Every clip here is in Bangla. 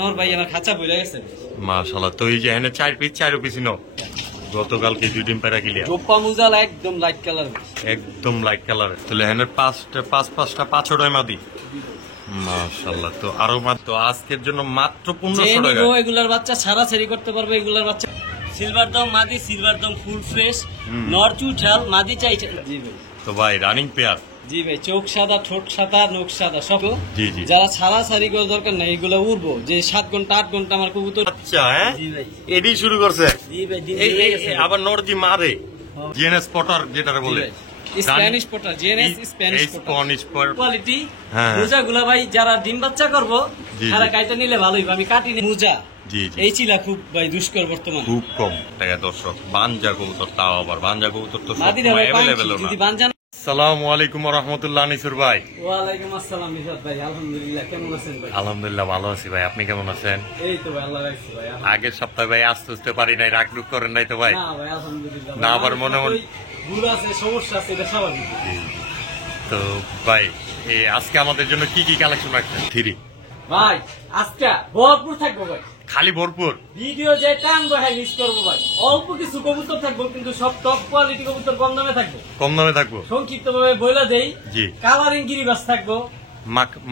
নর ভাই আমার খাঁচা বইলা গেছে মাশাআল্লাহ। তো এই যে এখানে 4 পিস 4 পিস নো গতকালকে 2 ডিম পেরা কিলিয়া জোপা মুজাল একদম লাইট কালার, একদম লাইট কালার। তাহলে এখানে 5টা 5 মাদি মাশাআল্লাহ। তো আরো মাত্র আজকের জন্য মাত্র 1500 টাকা। এগুলার বাচ্চা ছাড়া ছাড়ি করতে পারবে। এগুলার বাচ্চা সিলভার দম মাদি, সিলভার দম ফুল ফ্রেশ, নর চুঠাল মাদি চাইছে। জি ভাই। তো ভাই রানিং পেয়ার। জি ভাই, চোখ সাদা, ঠোঁট সাদা, নখ সাদা সব। জি জি। যারা ছাড়া ছাড়ি করার দরকার নাই, এগুলা উড়বো যে 7 ঘন্টা 8 ঘন্টা আমার কবুতর। আচ্ছা হ্যাঁ জি ভাই। এডি শুরু করছে। জি ভাই, দিন এই হয়ে গেছে। আবার নরজি মারে জিএনএস পটার যেটা বলে Spanish Potter, GNS Spanish Potter quality. হ্যাঁ মুজাগুলা ভাই যারা ডিম বাচ্চা করবো তারা কাইটা নিলে ভালোই। আমি কাটিনি মুজা। জি জি। এই চিলা খুব ভাই দুষ্কর বর্তমান, খুব কম টাকা। দর্শক বানজা কবুতর, তাও আবার বানজা কবুতর তো মাদিরা ভাই অ্যাভেলেবল না। যদি বানজান। আসসালামু আলাইকুম ওয়া রাহমাতুল্লাহ। নিসুর ভাই। ওয়ালাইকুম আসসালাম মিজাত ভাই, আলহামদুলিল্লাহ। কেমন আছেন ভাই? আলহামদুলিল্লাহ ভালো আছি ভাই, আপনি কেমন আছেন? এই তো ভাই আল্লাহ রাখছে ভাই। আগের সপ্তাহে ভাই আসতে পারি নাই, রাগরুক করেন নাই তো ভাই? না ভাই আলহামদুলিল্লাহ। না আবার মনে ভুল আছে, সমস্যা আছে, এটা স্বাভাবিক। তো ভাই আজকে আমাদের জন্য কি কি কালেকশন রাখছেন? থ্রি ভাই আজকে ভরপুর থাকবো ভাই, খালি ভরপুর ভিডিও যে টানবো হ্যাঁ লিস্ট করবো ভাই। অল্প কিছু কবুতর থাকবো কিন্তু সব টপ কোয়ালিটি কবুতর, কম দামে থাকবো। কম দামে থাকবো। সংক্ষিপ্ত ভাবে বইলা দেই। জি। কালারিং গিরিবাস থাকবো,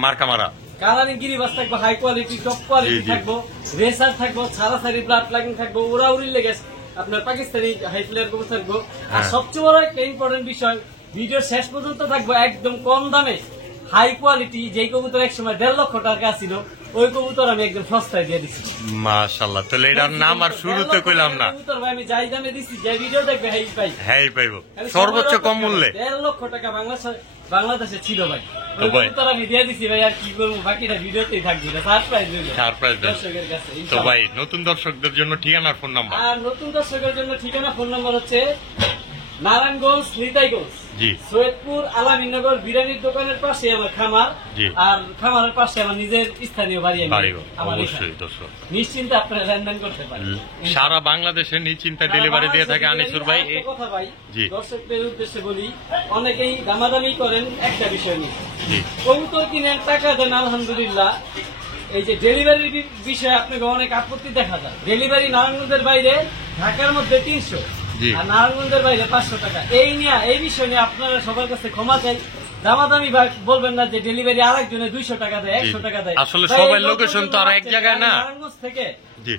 মার্কা মারা কালারিং গিরিবাস থাকবো, হাই কোয়ালিটি টপ কোয়ালিটি থাকবো, রেসার থাকবো, ছাড়াছাড়ি ব্লাড লাইন থাকবো, ওরা উড়ির লেগে আপনার পাকিস্তানি হাই প্লেয়ার কবুতর থাকবো। আর সবচেয়ে বড় একটা ইম্পর্টেন্ট বিষয়, ভিডিও শেষ পর্যন্ত থাকবো একদম কম দামে হাই কোয়ালিটি। যেই কবুতর এক সময় 1.5 লক্ষ টাকা ছিল, ওই কবুতর আমি একদম সস্তায় দিয়ে দিচ্ছি। মাশাআল্লাহ। তাহলে এটার নাম আর শুরুতে কইলাম না। কবুতর ভাই আমি যাই দামে দিচ্ছি, যে ভিডিও দেখবে হাই পাই। হ্যাঁ পাইবো সর্বোচ্চ কম মূল্যে। 1.5 লক্ষ টাকা বাংলাদেশে ছিল ভাই। ওই কবুতর আমি দিয়ে দিচ্ছি ভাই, আর কি করবো, বাকিটা ভিডিওতেই থাকবে, সারপ্রাইজ হইলো দর্শকের কাছে। তো ভাই নতুন দর্শকদের জন্য ঠিকানা ফোন নাম্বার। আর নতুন দর্শকের জন্য ঠিকানা ফোন নাম্বার হচ্ছে নারায়ণগঞ্জ নিতাইগঞ্জ, জি। সৈয়দপুর আলামিনগর বিরিয়ানির দোকানের পাশে আমার খামার, আর খামারের পাশে আমার নিজের স্থানীয় বাড়ি। অবশ্যই দর্শক নিশ্চিন্তে আপনারা লেনদেন করতে পারেন। সারা বাংলাদেশে নিশ্চিন্তে ডেলিভারি দিয়ে থাকে আনিসুর ভাই। কথা ভাই জি দর্শকদের উদ্দেশ্যে বলি, অনেকেই দামাদামি করেন একটা বিষয় নিয়ে। জি। কবুতর কিনেন, টাকা দেন, আলহামদুলিল্লাহ। এই যে ডেলিভারির বিষয়ে আপনাকে অনেক আপত্তি দেখা যায়। ডেলিভারি নারায়ণগঞ্জের বাইরে ঢাকার মধ্যে 300, আর নারায়ণগঞ্জের বাইরে 500 টাকা। এই বিষয় নিয়ে আপনারা সবার কাছে ক্ষমা চাই। দামাদামি বলবেন না যে ডেলিভারি আরেকজনে 200 টাকা দেয়, 100 টাকা দেয়। আসলে সবাই লোকেশন তো আর এক জায়গায় না। নারায়ণগঞ্জ থেকে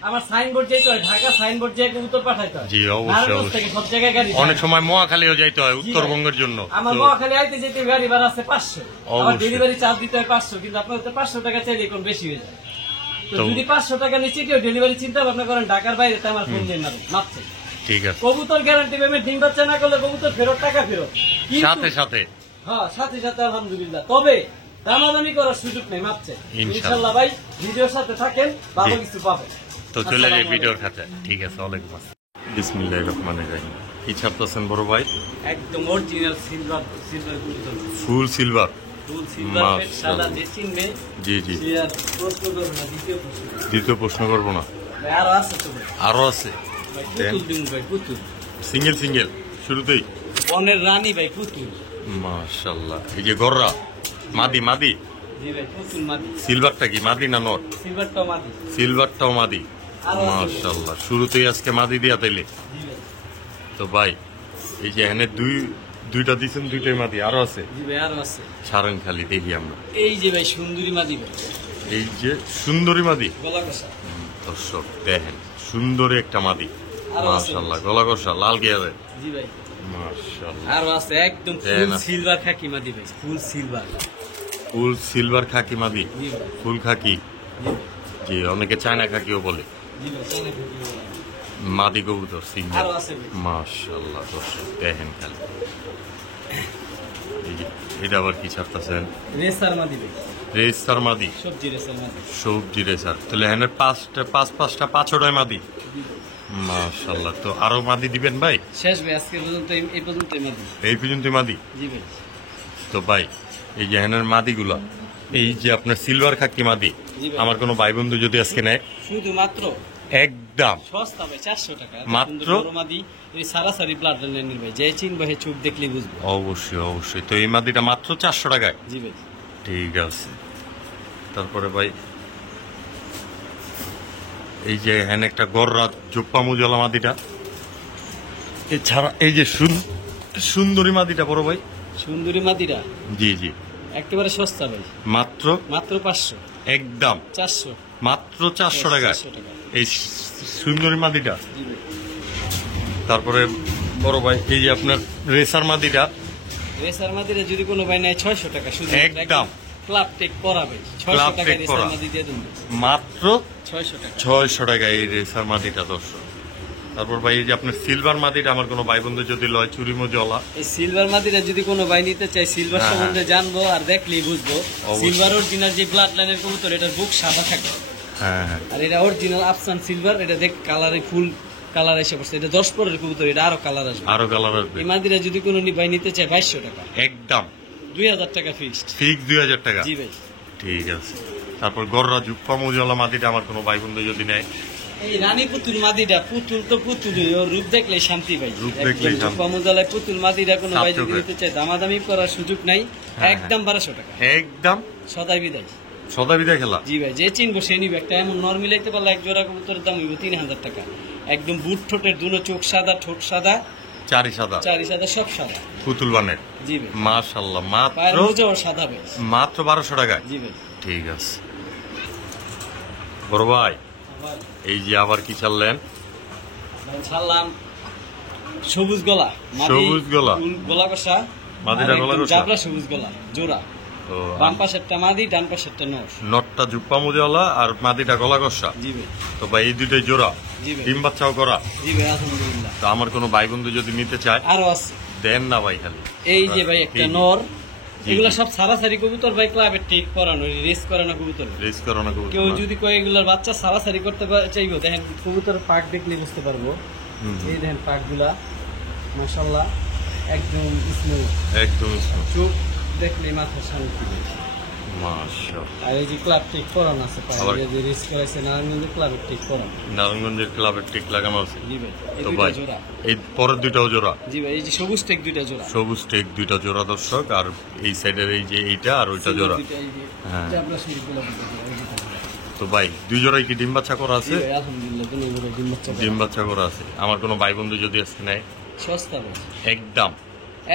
আমার সাইনবোর্ড যেতে হয়, ঢাকা সাইনবোর্ড যে উত্তর পাঠাইতে হয়। জি অবশ্যই। থেকে সব জায়গায় গাড়ি, অনেক সময় মোয়াখালীও যাইতে হয় উত্তরবঙ্গের জন্য। আমার মোয়াখালী আইতে যেতে গাড়ি ভাড়া আছে 500, আমার ডেলিভারি চার্জ দিতে হয় 500, কিন্তু আপনার 500 টাকা চাইলে কোন বেশি হয়ে যায়। তো যদি 500 টাকা নিচে কেউ ডেলিভারি চিন্তা ভাবনা করেন ঢাকার বাইরে, তো আমার ফোন দিন মাপছে। ঠিক আছে। কবুতর গ্যারান্টি পেমেন্ট, ডিম বাচ্চা না করলে কবুতর ফেরত, টাকা ফেরত সাথে সাথে। হ্যাঁ সাথে সাথে আলহামদুলিল্লাহ। তবে দামাদামি করার সুযোগ নেই, মাপছে ইনশাআল্লাহ। ভাই ভিডিওর সাথে থাকেন, ভালো কিছু পাবেন। তো চলে যাই ভিডিওর খাতে। ঠিক আছে, ওয়ালাইকুম আসসালাম। বিসমিল্লাহির রহমানির রহিম। কি ছাড়তেছেন বড় ভাই? একদম অরিজিনাল সিলভার কবুতর, ফুল সিলভার। ফুল সিলভার সাদা যে চিনবে। জি জি। প্রশ্ন করব না, দ্বিতীয় প্রশ্ন করব না। আরো আছে তো? আরো আছে। পুতুল দিন ভাই, পুতুল সিঙ্গেল শুরুতেই বনের রানী ভাই, পুতুল মাশাআল্লাহ। এই যে গররা মাদি মাদি। জি ভাই, পুতুল মাদি। সিলভারটা কি মাদি না নর? সিলভারটাও মাদি। সিলভারটাও মাদি মাশাআল্লাহ। শুরুতেই আজকে মাদি দিয়া তাইলে। জি ভাই। তো ভাই এই যে এখানে দুইটা দিছেন, দুইটাই মাদি। আরো আছে? জি ভাই আরো আছে। ছাড়েন খালি দেখি আমরা। এই যে ভাই সুন্দরী মাদি ভাই, এই যে সুন্দরী মাদি। গলা কষা দর্শক দেখেন, সুন্দরী একটা মাদি মাশাআল্লাহ। গলা কষা লাল গিয়ারে। জি ভাই মাশাআল্লাহ। আরো আছে একদম ফুল সিলভার খাকি মাদি ভাই, ফুল সিলভার। ফুল সিলভার খাকি মাদি, ফুল খাকি। জি, অনেকে চায়না খাকিও বলে। জি ভাই চায়না খাকি মাদি কবুতর সিঙ্গেল। আরো আছে মাশাআল্লাহ। দর্শক দেখেন খালি। এই যে এটা আবার কি ছাড়তেছেন? রেসার মাদি ভাই, রেসার মাদি, সবজি রেসার মাদি, সবজি রেসার। তাহলে এখানে 5টা 5 মাদি মাশাআল্লাহ। তো আরো মাদি দিবেন ভাই? শেষ ভাই, আজকে পর্যন্ত এই পর্যন্ত মাদি। এই পর্যন্ত মাদি? জি ভাই। তো ভাই এই যে এখানের মাদিগুলা, এই যে আপনার সিলভার খাকি মাদি, আমার কোনো ভাই বন্ধু যদি আজকে নেয়, শুধুমাত্র একদম সস্তা ভাই, 400 টাকা মাত্র। মাদি এই সারাসারি ব্লাড লাইনের ভাই, যে চিনবে হে চোখ দেখলে বুঝবে। অবশ্যই অবশ্যই। তো এই মাদিটা মাত্র 400 টাকায়? জি ভাই। ঠিক আছে। তারপরে ভাই এই যে এখানে একটা গররা জোপ্পা মুজলা মাদিটা, এছাড়া এই যে সুন্দরী মাদিটা বড় ভাই। সুন্দরী মাদিরা জি জি একেবারে সস্তা ভাই, মাত্র মাত্র 500, একদম 400, মাত্র 400 টাকা 400 টাকা। এই সুন্দরী মাদিটা। জি ভাই। তারপরে বড় ভাই এই যে আপনার রেসার মাদিটা, রেসার মাদিরা যদি কোনো ভাই নেয় 600 টাকা শুধু, একদম। ক্লাব টেক করা ভাই, 600 ক্লাব টাকা টেক রেসার করা। মাদি দিয়ে দেন, মাত্র 600 টাকা। 600 টাকা এই রেসার মাদিটা দর্শক। তারপর ভাই এই যে আপনার সিলভার মাদিটা, আমার কোনো ভাই বন্ধু যদি লয় চুরি মজলা, এই সিলভার মাদিরা যদি কোনো ভাই নিতে চায়, সিলভার হ্যাঁ, সম্বন্ধে জানবো আর দেখলেই বুঝবো। অবশ্যই। সিলভার অরিজিনাল যে ব্লাড লাইনের কবুতর, এটার বুক সাদা থাকে, হ্যাঁ হ্যাঁ আর এটা অরিজিনাল আফসান সিলভার। এটা দেখ কালারে ফুল কালার এসে পড়ছে, এটা 10 পরের কবুতর, এটা আরো কালার আসবে। আরো কালার আসবে। এই মাদিরা যদি কোনো ভাই নিতে চায় 2200 টাকা, একদম 2000 টাকা ফিক্সড। ফিক্স 2000 টাকা। জি ভাই। ঠিক আছে। তারপর গররা জুপ্পা মজলা মাদিটা আমার কোনো ভাই বন্ধু যদি নেয়, এই রানী পুতুল মাদিটা, পুতুল তো পুতুলই, ওর রূপ দেখলে শান্তি ভাই। রূপ দেখলেই শান্তি। পামুজালায় পুতুল মাদিরা কোনো ভাই যদি সাতশো নিতে চায়, দামাদামি করার সুযোগ নাই, হ্যাঁ, একদম 1200 টাকা, একদম সদাই বিদায়। সদা বিদায় খেলা। জি ভাই, যে চিনবো সে নিবে। একটা এমন নর মিলাইতে পারলে এক জোড়া কবুতরের দাম হইব 3000 টাকা। একদম বুট ঠোঁটের দুনো চোখ সাদা, ঠোঁট সাদা, চারি সাদা চারি সাদা, সব সাদা। পুতুল বানের। জি ভাই। মাশাআল্লাহ, পায়ের মাত্র মোজাও সাদা ভাই। মাত্র 1200 টাকায়। জি ভাই। ঠিক আছে বড় ভাই, এই যে আবার কি চাললেন? ভাই ছাড়লাম সবুজ গলা মাদি, সবুজ গলা। গলা কষা মাদিটা গলা কষা। জাবরা সবুজ গলা জোড়া, ও, বাম পাশেরটা মাদি, ডান পাশেরটা নর। নটটা জুপ্পা মুজলা আর মাদিটা গলা কষা। জি ভাই। তো ভাই এই দুইটাই জোড়া, জি ভাই। ডিম বাচ্চাও করা। জি ভাই, আলহামদুলিল্লাহ। তো আমার কোনো ভাই বন্ধু যদি নিতে চায় আরো আছে, দেন না ভাই খালি। এই যে ভাই একটা এই যে। নর, জি, এগুলা জি। সব সারাসারি কবুতর ভাই, ক্লাবের ঠিক করানো, রেস করানো কবুতর। রেস করো না কবুতর কেউ না? যদি কয় এগুলার বাচ্চা সারাসারি করতে চাইবো, দেখেন কবুতরের পাক দেখলে বুঝতে পারবো। হুম, হুম। এই দেখেন পাকগুলা, মাশাআল্লাহ, একদম স্মুথ, একদম চোখ দেখলে মাথা শান্তি। মাশাআল্লাহ। আর এই যে ক্লাব ঠিক করানো আছে, আবার- এই যে রেস করাইছে নারায়ণগঞ্জের ক্লাবের ঠিক করানো। নারায়ণগঞ্জের ক্লাবের টিক লাগানো আছে। জি ভাই, এই তো দুইটা ভাই জোড়া। এই পরের দুইটাও জোড়া, জি ভাই, এই যে সবুজ টেক দুইটা জোড়া। সবুজ টেক দুইটা জোড়া দর্শক, আর এই সাইডের এই যে এইটা আর ওইটা জোড়া। দুইটা এই যে হ্যাঁ। জাবলা শরীফগুলা দুইটা জোড়া, এই দুইটা জোড়া। তো ভাই দুই জোড়াই কি ডিম বাচ্চা করা জি আছে? ভাই, আলহামদুলিল্লাহ, দুনো জোড়া ডিম বাচ্চা করা। ডিম বাচ্চা করা আছে। আমার কোনো ভাই বন্ধু যদি আজকে নেয় সস্তা ভাই, একদম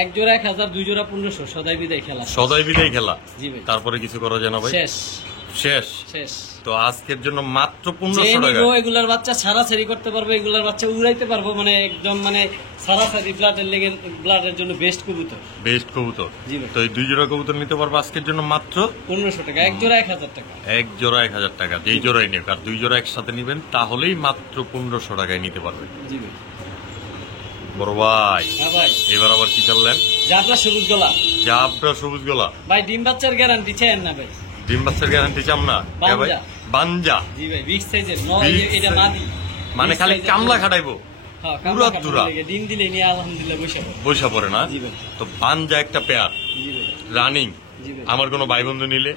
এক জোড়া 1000, দুই জোড়া 1500, সদাই বিদায় খেলা। সদাই বিদায় খেলা। জি ভাই। তারপরে কিছু করা যায় না ভাই? শেষ শেষ। শেষ। তো আজকের জন্য মাত্র যে 1500 টাকা। নিবো এগুলার বাচ্চা ছাড়াছাড়ি করতে পারবে, এগুলার বাচ্চা উড়াইতে পারবো, মানে একদম মানে ছাড়াছাড়ি ব্লাডের লেগে, ব্লাডের জন্য বেস্ট কবুতর। বেস্ট কবুতর। জি ভাই। তো এই দুই জোড়া কবুতর নিতে পারবো আজকের জন্য মাত্র 1500 টাকা, এক জোড়া 1000 টাকা। এক জোড়া 1000 টাকা। যেই জোড়াই নেব, আর দুই জোড়া একসাথে নিবেন তাহলেই মাত্র 1500 টাকায় নিতে পারবেন। জি ভাই। বড় ভাই হ্যাঁ ভাই, এবার আবার কি চাললেন? জাবরা সবুজ গলা জাবরা সবুজ গলা। ভাই, ডিম বাচ্চার গ্যারান্টি চান না ভাই? ডিম বাচ্চার গ্যারান্টি চাম না? হ্যাঁ ভাই। বাঞ্জা। বাঞ্জা জি ভাই, বিগ সাইজের Big এটা size। মাদি, মানে Big খালি size-এর কামলা গরু। খাটাইবো, হ্যাঁ, পুরা কামলা তুরা। খাটানো লেগে ডিম দিলে নিয়ে আলহামদুলিল্লাহ বসে পড়ে। বৈশা পড়ে না? জি ভাই। তো বাঞ্জা একটা পেয়ার জি ভাই। রানিং। জি ভাই। আমার কোনো ভাই বন্ধু নিলে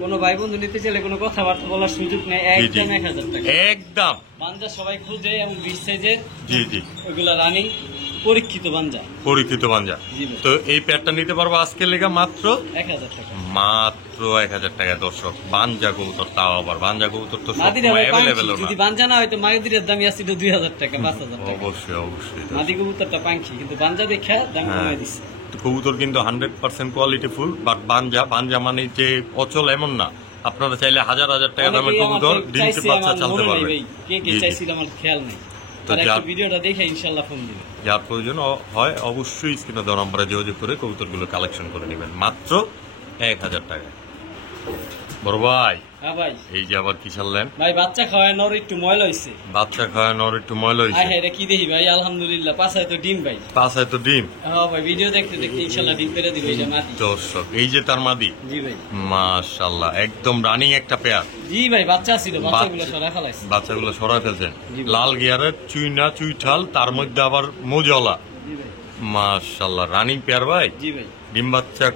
কোনো ভাই বন্ধু নিতে চাইলে কোনো কথাবার্তা বলার সুযোগ নেই, জি জি একদম 1000 টাকা। একদম। বাঞ্জা সবাই খুঁজে, এবং বিগ সাইজের, জি জি ওইগুলা রানিং পরীক্ষিত বাঞ্জা। পরীক্ষিত বাঞ্জা। জি ভাই। তো এই পেয়ারটা নিতে পারবো আজকের লেগা মাত্র 1000 টাকা। মাত্র 1000 টাকা দর্শক। বাঞ্জা কবুতর, তাও আবার বাঞ্জা কবুতর তো মাদিরা ভাই অ্যাভেলেবেল পাঙ্খি, না। যদি বাঞ্জা না হয় তো মাদিরের দামই আসছিল 2000 টাকা, 5000 টাকা। অবশ্যই অবশ্যই। মাদি কবুতরটা পাঙ্খি, কিন্তু বাঞ্জা দেখা দাম হ্যাঁ। কমাই দিচ্ছে। তো কবুতর কিন্তু 100% কোয়ালিটি ফুল, বাট বাঞ্জা বাঞ্জা মানে যে অচল এমন না। আপনারা চাইলে হাজার হাজার টাকা দামের অনেকেই কবুতর আমাকে ডিম চাইছে, বাচ্চা আমার চালতে মনে নাই পারবে। ভাই, কে কে জি, জি। চাইছিল আমার খেয়াল নেই। তো আর একটা যার- ভিডিওটা দেখে ইনশাল্লাহ ফোন দিবে। যার প্রয়োজন হয় অবশ্যই স্ক্রিনে দেওয়া নম্বরে যোগাযোগ করে কবুতরগুলো কালেকশন করে নেবেন মাত্র 1000 টাকা। বড় ভাই হ্যাঁ ভাই। এই যে আবার কি চাললেন? ভাই বাচ্চা খাওয়ায় নর একটু ময়লা হইছে। বাচ্চা খাওয়ানোর একটু ময়লা আয় হয়েছে। হ্যাঁ, এটা কি দেখি ভাই, আলহামদুলিল্লাহ পাশায় তো ডিম ভাই। পাশায় তো ডিম। হ্যাঁ ভাই, ভিডিও দেখতে দেখতে ইনশাল্লাহ ডিম পেরে দিবে, এটা মাদি। দর্শক এই যে তার মাদি। জি ভাই। মাশাআল্লাহ, একদম রানিং একটা পেয়ার। জি ভাই, বাচ্চা ছিল, বাচ্চাগুলো সব রাখা লাগছে। বাচ্চাগুলো সরাই ফেলছেন। জি ভাই। লাল গিয়ারের চুইনা চুইঠাল, তার মধ্যে আবার মোজলা। জি ভাই। মাশাআল্লাহ, রানিং পেয়ার ভাই। জি ভাই। ডিম বাচ্চা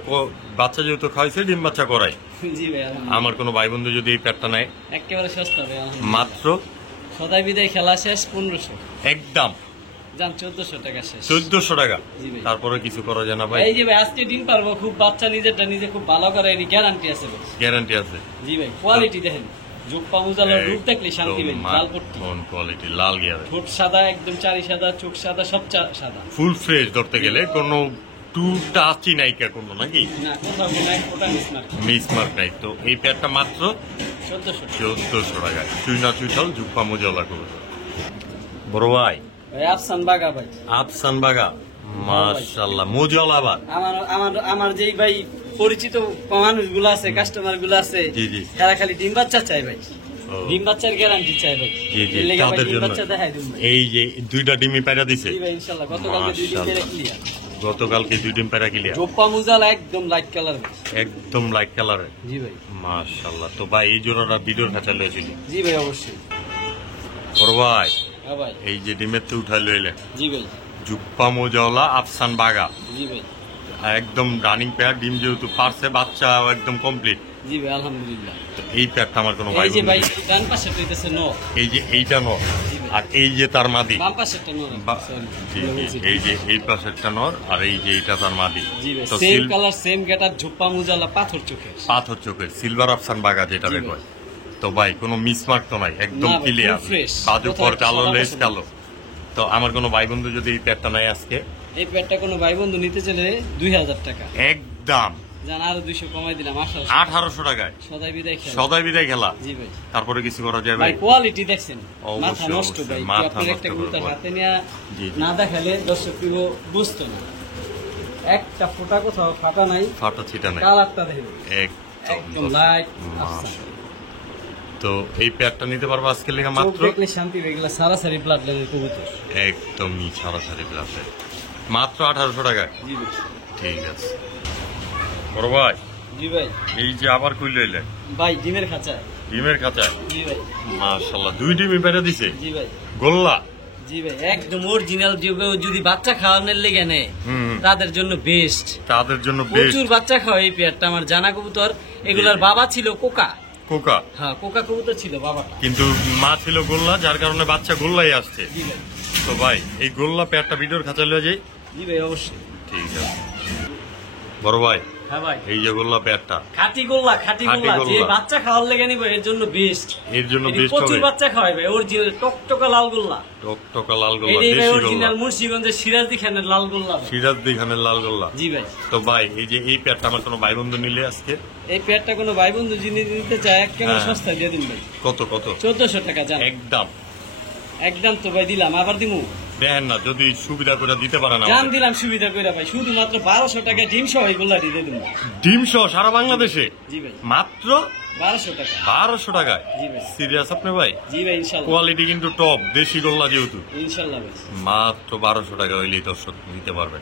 বাচ্চা যেহেতু খাইছে ডিম বাচ্চা করাই। জি ভাই, আলহামদুলিল্লাহ। আমার কোনো ভাই বন্ধু যদি এই পেয়ারটা নেয় একেবারে সস্তা ভাই, আলহামদুলিল্লাহ। মাত্র সদাই বিদায় খেলা শেষ 1500, একদম যান 1400 টাকা শেষ। 1400 টাকা। জি ভাই। তারপরে কিছু করা যায় না ভাই? এই যে ভাই, আজকে ডিম পারবো খুব, বাচ্চা নিজেরটা নিজে খুব ভালো করে, এর গ্যারান্টি আছে ভাই। গ্যারান্টি আছে। জি ভাই, কোয়ালিটি দেখেন। জোপ্পা মুজালার রূপ দেখলে শান্তি পাই। লাল পট্টি, কোন কোয়ালিটি, লাল গিয়ারে, ঠোঁট সাদা, একদম চারি সাদা, চোখ সাদা, সব সাদা, ফুল ফ্রেশ ধরতে গেলে কোনো টু টাচই নাই কোনো নাকি, না কোথাও নাই, ওটা মিসমার্ক। মিস মার্ক নাই। তো এই পেয়ারটা মাত্র 1400 টাকায়, চুইনা চুইঠাল জুপ্পা মুজালা করে। বড় ভাই ভাই আফসান বাগা ভাই, আফসান বাগা, মাশাআল্লাহ মুজালা আবার। আমার যেই ভাই পরিচিত মানুষগুলো আছে, কাস্টমার গুলো আছে, জি জি, তারা খালি ডিম বাচ্চা চাই ভাই, ও, ডিম বাচ্চার গ্যারান্টি চাই ভাই। জি জি, এর লেগে ভাই তাদের ডিম জন্য বাচ্চা দেখাই দিন ভাই। এই যে দুইটা ডিমই পায়রা দিছে জি ভাই ইনশাআল্লাহ, গতকালকে 2 দিন ধরে ক্লিয়ার। গতকালকে 2 ডিম পায়রা ক্লিয়ার, জোপ্পা মুজালা একদম লাইট কালার ভাই। একদম লাইট কালারের, জি ভাই, মাশাআল্লাহ। তো ভাই এই জোড়াটা ভিডিওর কাছে লয়েছিল। জি ভাই অবশ্যই। বড় ভাই হ্যাঁ ভাই, এই যে ডিমের তো উঠাই লইলে জি ভাই, জুপ্পা মোজাওয়ালা আফসান বাগা, জি ভাই, একদম রানিং পেয়ার, ডিম যেহেতু পারছে, বাচ্চা একদম কমপ্লিট। জি ভাই আলহামদুলিল্লাহ। তো এই পেয়ারটা আমার কোনো ভাই এই যে বন্ধু ভাই নেই। ডান পাশে কইতেছে নো, এই যে এইটা নর, জি ভাই, আর এই যে তার মাদি, বাম পাশেরটা নো। জি জি, এই যে এই পাশেরটা নর, আর এই যে এইটা তার মাদি। জি ভাই, তো সেম কালার সেম গেটার, জোপ্পা মুজালা পাথর চোখের। পাথর চোখের সিলভার আফসান বাগা যেটা জি ভাই। দেখো। তো ভাই কোনো মিসমার্ক তো নাই, একদম না ভাই, ক্লিয়ার, full fresh। বাজু পর কালো, কোথাও লেজ সাদা কালো। তো আমার কোনো ভাই বন্ধু যদি এই পেয়ারটা নাই আজকে, এই প্যাডটা কোনো ভাই বন্ধু নিতে চাইলে 2000 টাকা, একদম জান আরো 200 কমাই দিলাম 1800 টাকায় সদাই বিদায় খেলা। সদাই বিদায় খেলা। জি ভাই, তারপরে কিছু করা যায় ভাই ভাই? কোয়ালিটি দেখছেন, অবশ্যই, মাথা নষ্ট অবশ্যই, ভাই। মাথা আপনার নষ্ট একটা করে কবুতর বল। হাতে নিয়ে জি জি, না দেখালে দর্শক প্রিয় বুঝতো না। একটা ফোঁটা কোথাও ফাটা নাই, ফাটা ছিটা নাই, কালারটা দেখবেন একদম একদম লাইট। মাশাআল্লাহ। তো এই পেয়ারটা নিতে পারবো আজকে লেখা চোখ মাত্র দেখলে শান্তি হয়ে গেল, সারাসারি ব্লাড লাইনের কবুতর। একদমই ছাড়াছাড়ি প্লাসে মাত্র 1800 টাকায়। জি ভাই, ঠিক আছে বড় ভাই, জি ভাই, এই যে আবার কই লইলে ভাই ডিমের খাঁচা। ডিমের খাঁচায়, জি ভাই, মাশাআল্লাহ 2 ডিমই বেড়ে দিছে, জি ভাই, গোল্লা। জি ভাই একদম অরিজিনাল। যদি বাচ্চা খাওয়ানোর লেগে নেয় হুম, তাদের জন্য বেস্ট, তাদের জন্য বেস্ট। প্রচুর বাচ্চা খাওয়া এই পেয়ারটা। আমার জানা কবুতর, এগুলার বাবা ছিল কোকা। কোকা, হ্যাঁ কোকা কবুতর ছিল বাবাটা। কিন্তু মা ছিল গোল্লা, যার কারণে বাচ্চা গোল্লাই আসছে। জি ভাই, তো ভাই এই গোল্লা পেয়ারটা ভিডিওর খাঁচা লয়ে যাই। জি ভাই অবশ্যই। ঠিক আছে বড় ভাই, হ্যাঁ ভাই, এই যে গোল্লা পেয়ারটা, খাঁটি গোল্লা, খাঁটি খাঁটি গোল্লা, যে গোল্লা। বাচ্চা খাওয়ার লেগে নিব এর জন্য বেস্ট। এর জন্য এটি বেস্ট প্রচুর হবে। বাচ্চা খাওয়াই ভাই, অরিজিনাল টকটকা লাল গোল্লা। টকটকা লাল গোল্লা, এটাই ভাই দেশি অরিজিনাল গোল্লা, মুন্সিগঞ্জের সিরাজদি খানের লাল গোল্লা ভাই। সিরাজদি খানের লাল গোল্লা। জি ভাই, তো ভাই এই যে এই পেয়ারটা আমার কোনো ভাই বন্ধু নিলে আজকে এই পেয়ারটা কোনো ভাই বন্ধু যিনি নিতে চায় একেবারে হ্যাঁ। সস্তা দিয়ে দিন ভাই, কত কত? 1400 টাকা। জান একদম একদম তো ভাই দিলাম, আবার দিমু। দেখেন না, যদি সুবিধা করে দিতে পারেন জান আমাদের। দিলাম সুবিধা করে ভাই, শুধুমাত্র 1200 টাকা ডিম সহ এগুলা দিয়ে দিন। ডিম সহ সারা বাংলাদেশে জি ভাই, মাত্র 1200 টাকা। 1200 টাকায়। জি ভাই, সিরিয়াস আপনি ভাই? জি ভাই ইনশাল্লাহ, কোয়ালিটি কিন্তু টপ, দেশি গোল্লা যেহেতু। ইনশাল্লাহ ভাই। মাত্র 1200 টাকা হইলেই দর্শক নিতে পারবেন।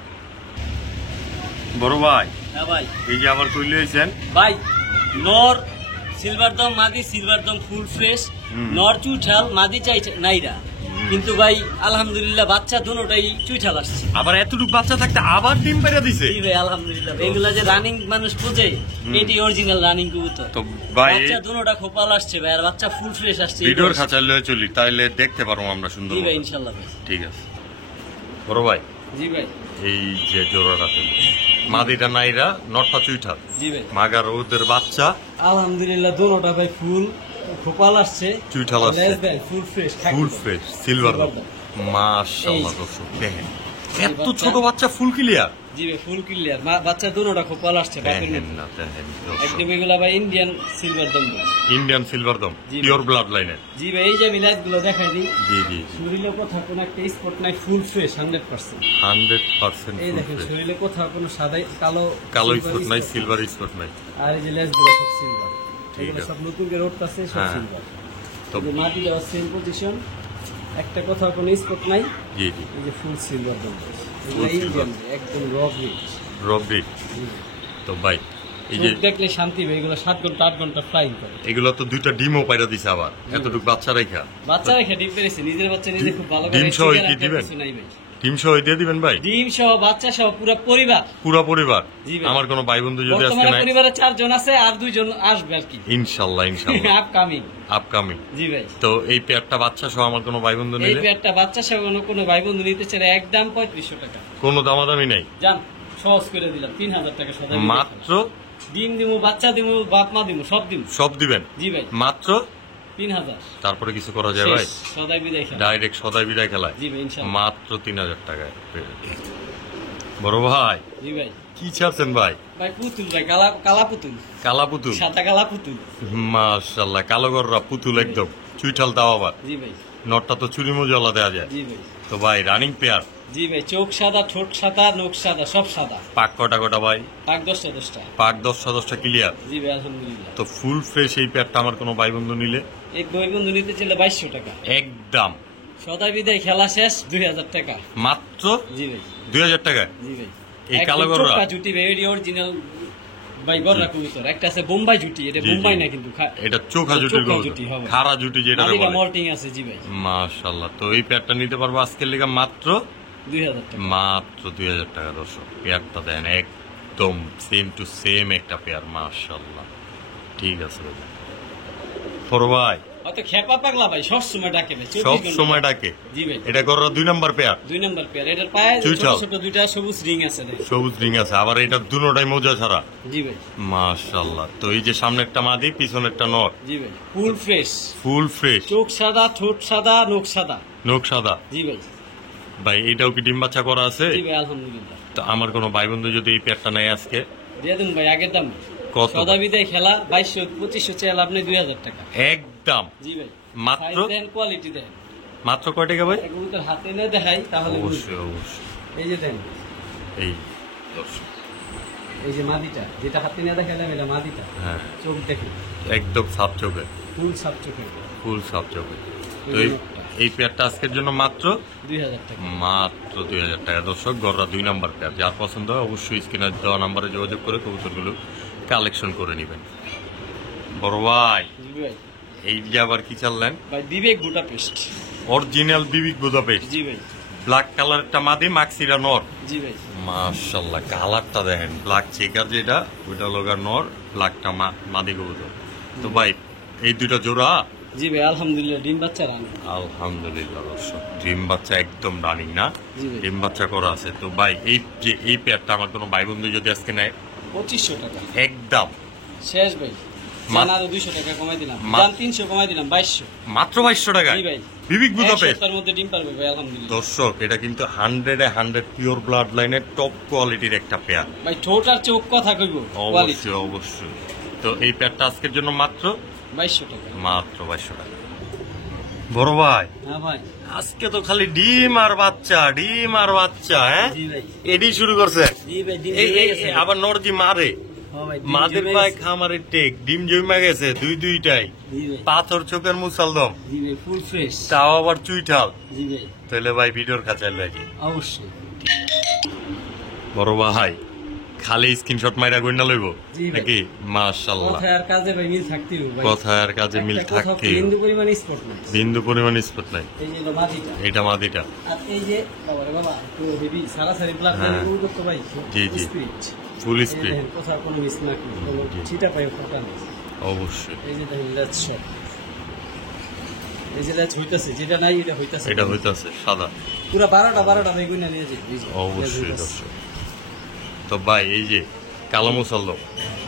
বড় ভাই হ্যাঁ ভাই, এই যে আবার কইলে হয়েছেন ভাই নর সিলভার দম, মাদি সিলভার দম ফুল ফ্রেশ, নর চুইঠাল, মাদি চাই নাইরা। কিন্তু ভাই আলহামদুলিল্লাহ বাচ্চা দুটোটাই চুইঠাল আসছে। আবার এতটুকু বাচ্চা থাকতে আবার ডিম পেরে দিছে। জি ভাই আলহামদুলিল্লাহ, এগুলা যে রানিং মানুষ খোঁজে, এটি অরিজিনাল রানিং কবুতর। তো ভাই বাচ্চা দুটোটা খোপাল আসছে ভাই, আর বাচ্চা ফুল ফ্রেশ আসছে। ভিডিওর খাঁচা লয়ে চলি, তাইলে দেখতে পারবো আমরা সুন্দর জি ভাই মতো। ইনশাল্লাহ ভাই। ঠিক আছে বড় ভাই, জি ভাই, এই যে জোড়াটা চলি, মাদিটা নাইরা, নটটা চুইঠাল, জি ভাই মাগার ওদের বাচ্চা আলহামদুলিল্লাহ দুটোটা ভাই ফুল খোপাল আসছে, চুইঠাল আসছে, লেজ ভাই full fresh, full fresh silver Silver dog। মাশাআল্লাহ। এই। দর্শক দেখেন এত বাচ্চা। ছোট বাচ্চা ফুল ক্লিয়ার। জি ভাই ফুল ক্লিয়ার, বাচ্চা দুটোটা খোপাল আসছে বাপের দেখেন মতো। না, দেখেন দর্শক। একদম এগুলা ভাই ইন্ডিয়ান সিলভার দম। ইন্ডিয়ান সিলভার দম, জি ভাই। পিওর ব্লাড লাইনের। জি ভাই এই যে আমি লাইটগুলো দেখাই দিই, জি জি জি, শরীরে কোথাও কোনো একটা স্পট নাই, ফুল ফ্রেশ 100%। 100% এই ফুল দেখেন ফ্রেশ। শরীরে কোথাও কোনো সাদা কালো কালো silver স্পট নাই, spot সিলভার স্পট নাই। আর এই যে লেজগুলো সব সিলভার, ঠিক এগুলো আছে। সব নতুন যে রোড আছে সব হ্যাঁ। সিলভার। তো তো মাটি দেওয়া সেম পজিশন, একটা কোথাও কোনো স্পট নাই। জি জি, এই যে ফুল সিলভার দম, Full silver। ইন্ডিয়ান একদম রবি। রবি। তো ভাই এই যে দেখলে শান্তি ভাই, এগুলো 7 ঘন্টা 8 ঘন্টা ফ্লাইং করে। এগুলো তো দুইটা ডিমও পাইরা দিছে আবার, এতটুকু বাচ্চা রেখা। বাচ্চা রেখে ডিম পেরেছে, নিজের বাচ্চা নিজে খুব ভালো করে ডিম সহ chicken কি আর দিবেন? কিছু নাই ভাই। ডিম সহ দিয়ে দিবেন ভাই? ডিম সহ বাচ্চা সহ পুরো পরিবার। পুরা পরিবার। জি ভাই। আমার কোনো ভাই বন্ধু যদি আজকে বর্তমানে নাই, পরিবারে 4 জন আছে, আর 2 জন আসবে আর কি ইনশাল্লাহ ইনশাল্লাহ আপকামিং। আপকামিং। জি ভাই, তো এই পেয়ারটা বাচ্চা সহ আমার কোনো ভাই বন্ধু এই নিলে পেয়ারটা বাচ্চা সহ কোনো ভাই বন্ধু নিতে চাইলে একদম 3500 টাকা। কোনো দামাদামি নাই, জান সহজ করে দিলাম 3000 টাকা সদাই মাত্র ডিম দিমু, বাচ্চা দিমু, বাপ মা দিমু, সব দিমু। সব দিবেন জি ভাই মাত্র 3000 তারপরে কিছু করা যায় ভাই? সদাই বিদায় খেলা। ডাইরেক্ট সদাই বিদায় খেলায় জি ভাই ইনশাআল্লাহ। মাত্র 3000 টাকায়। বড় ভাই জি ভাই। কি ছাড়ছেন ভাই? ভাই পুতুল ভাই, কালা কালা পুতুল, কালা পুতুল, সাদা কালা পুতুল। মাশাআল্লাহ, কালো গররা পুতুল একদম চুইঠাল দাও আবার। জি ভাই। নটটা তো চুরি মজলা দেওয়া যায়। জি ভাই। তো ভাই রানিং পেয়ার। জি ভাই, চোখ সাদা, ঠোঁট সাদা, নখ সাদা, সব সাদা। পাক কটা কটা ভাই? পাক 10টা। পাক 10টা ক্লিয়ার। জি ভাই আলহামদুলিল্লাহ। তো ফুল ফ্রেশ এই পেয়ারটা আমার কোনো ভাই বন্ধু নিলে এক বই বন্ধু নিতে চাইলে 2200 টাকা। একদম সদাই বিদায় খেলা শেষ 2000 টাকা মাত্র। জি ভাই। 2000 টাকায় জি ভাই। এই কালো গররা জুটি ভাই, এডি অরিজিনাল ভাই গররা কবুতর। একটা আছে বোম্বাই জুটি, এটা বোম্বাই না কিন্তু এটা চোখা জুটির জুটি হবে, খাড়া জুটি যেটা বলে বলে। মল্টিং আছে। জি ভাই মাশাআল্লাহ, তো এই পেয়ারটা নিতে পারবো আজকের লেগে মাত্র 2000 টাকা। মাত্র 2000 টাকা। দর্শক পেয়ারটা দেন একদম সেম টু সেম একটা পেয়ার। মাশাআল্লাহ, ঠিক আছে ভাই। ফর ভাই হয়তো খেপা পাগলা ভাই সব সময় ডাকে ভাই, 24 সব ঘন্টা সময় ডাকে। জি ভাই। এটা গররা 2 নাম্বার পেয়ার, 2 নাম্বার পেয়ার। এটার পায়ে ছোট চুইঠাল। ছোট দুইটা সবুজ রিং আছে ভাই। সবুজ রিং আছে, আবার এটা দুটোটাই মোজা ছাড়া। জি ভাই। মাশাআল্লাহ, তো এই যে সামনে একটা মাদি, পিছনে একটা নর। জি ভাই, ফুল ফ্রেশ, ফুল ফ্রেশ, চোখ সাদা, ঠোঁট সাদা, নখ সাদা। নখ সাদা। জি ভাই। ভাই এটাও কি ডিম বাচ্চা করা আছে? জি ভাই আলহামদুলিল্লাহ। তো আমার কোনো ভাই বন্ধু যদি এই পেয়ারটা নেয় আজকে দিয়ে দিন ভাই আগের দাম। কত? সদা বিদায় খেলা 2200-2500 চাইলে আপনি 2000 টাকা। একদম জি ভাই। মাত্র। সাইজ দেন, কোয়ালিটি দেন। মাত্র কয় টাকা ভাই? কবুতর হাতে নিয়ে দেখাই তাহলে বুঝবেন। অবশ্যই অবশ্যই। এই যে দেন, এই দর্শক, এই যে মাদিটা, যেটা হাতে নিয়ে দেখাইলাম এটা মাদিটা। হ্যাঁ চোখ দেখেন, একদম সাপ চোখে, ফুল সাপ চোখের। ফুল সাপ চোখে। তো এই পেয়ারটা আজকের জন্য মাত্র 2000 টাকা। মাত্র 2000 টাকা। দর্শক গররা 2 নাম্বার পেয়ার, যার পছন্দ হয় অবশ্যই স্ক্রিনে দেওয়া নাম্বারে যোগাযোগ করে কবুতরগুলো কালেকশন করে নেবেন। বড় ভাই জি ভাই। এই যে আবার কি চাললেন? ভাই বিবেক বুটাপেস্ট। অরিজিনাল বিবিক বুদাপেস্ট, জি ভাই। ব্ল্যাক কালারটা মাদি, মাক্সিরা নর। জি ভাই। মাশাআল্লাহ, কালারটা দেখেন, ব্ল্যাক চেকার যেটা ওইটা লগা নর, ব্ল্যাকটা মাদি কবুতর। তো ভাই এই দুইটা জোড়া জি ভাই আলহামদুলিল্লাহ ডিম বাচ্চা রানি। আলহামদুলিল্লাহ দর্শক, ডিম বাচ্চা একদম রানিং না? জি ভাই। ডিম বাচ্চা করা আছে। তো ভাই এই পেয়ারটা আমার কোনো ভাই বন্ধু যদি আজকে নেয় 2500 টাকা একদম শেষ ভাই। জানা 200 টাকা কমাই দিলাম, দাম 300 কমাই দিলাম 2200। মাত্র 2200 টাকা জি ভাই। বিবিক বুদাপেস্ট। তার মধ্যে ডিম পারবে ভাই আলহামদুলিল্লাহ। দর্শক এটা কিন্তু 100 পিওর ব্লাড লাইনের টপ কোয়ালিটির একটা পেয়ার। ভাই ঠোঁট আর চোখ কথা কইব, কোয়ালিটি। অবশ্যই অবশ্যই। তো এই পেয়ারটা আজকের জন্য মাত্র 2200 টাকা। মাত্র 2200 টাকা। বড় ভাই হ্যাঁ ভাই। আজকে তো খালি ডিম আর বাচ্চা, ডিম আর বাচ্চা। হ্যাঁ জি ভাই। এডি শুরু করছে। জি ভাই ডিম এই জমে এই গেছে। আবার নরজি মারে, হ্যাঁ ভাই, ডিম মাদের জমে পায় গেছে। খামারের টেক, ডিম জমা গেছে দুইটাই। জি ভাই। পাথর চোখের মুসালদম, জি ভাই ফুল ফ্রেশ। তাও আবার চুইঠাল। জি ভাই তাহলে ভাই ভিডিওর কাছে লাগি। অবশ্যই। বড় ভাই খালি স্ক্রিনশট মাইরা গইনা লইব জি ভাই। নাকি? মাশাআল্লাহ, কথায় আর কাজে ভাই মিল থাকতেই হবে ভাই। কথায় আর কাজে মিল একটা কোথাও থাকতেই বিন্দু পরিমাণ স্পট নাই। বিন্দু পরিমাণ স্পট নাই। এই যে হলো মাদিটা। এটা মাদিটা। আর এই যে বাবা রে বাবা তো হেভি সারাসারি ব্লাড হ্যাঁ। লাইন গুলো তো ভাই জি, জি। স্পিড ফুল এই স্পিড দেখেন কোথাও কোনো মিস না কি কোনো জি। ছিটা পায় ফোটা নেই। অবশ্যই। এই যে দেখেন লেটস শট, এই যে লেটস হইতাছে, যেটা নাই এটা হইতাছে। এটা হইতাছে সাদা। পুরো 12টা বেগুন নিয়ে যাই। এই যে, অবশ্যই লেটস হইতাছে। দর্শক। তো ভাই এই যে কালো মুসাল্লো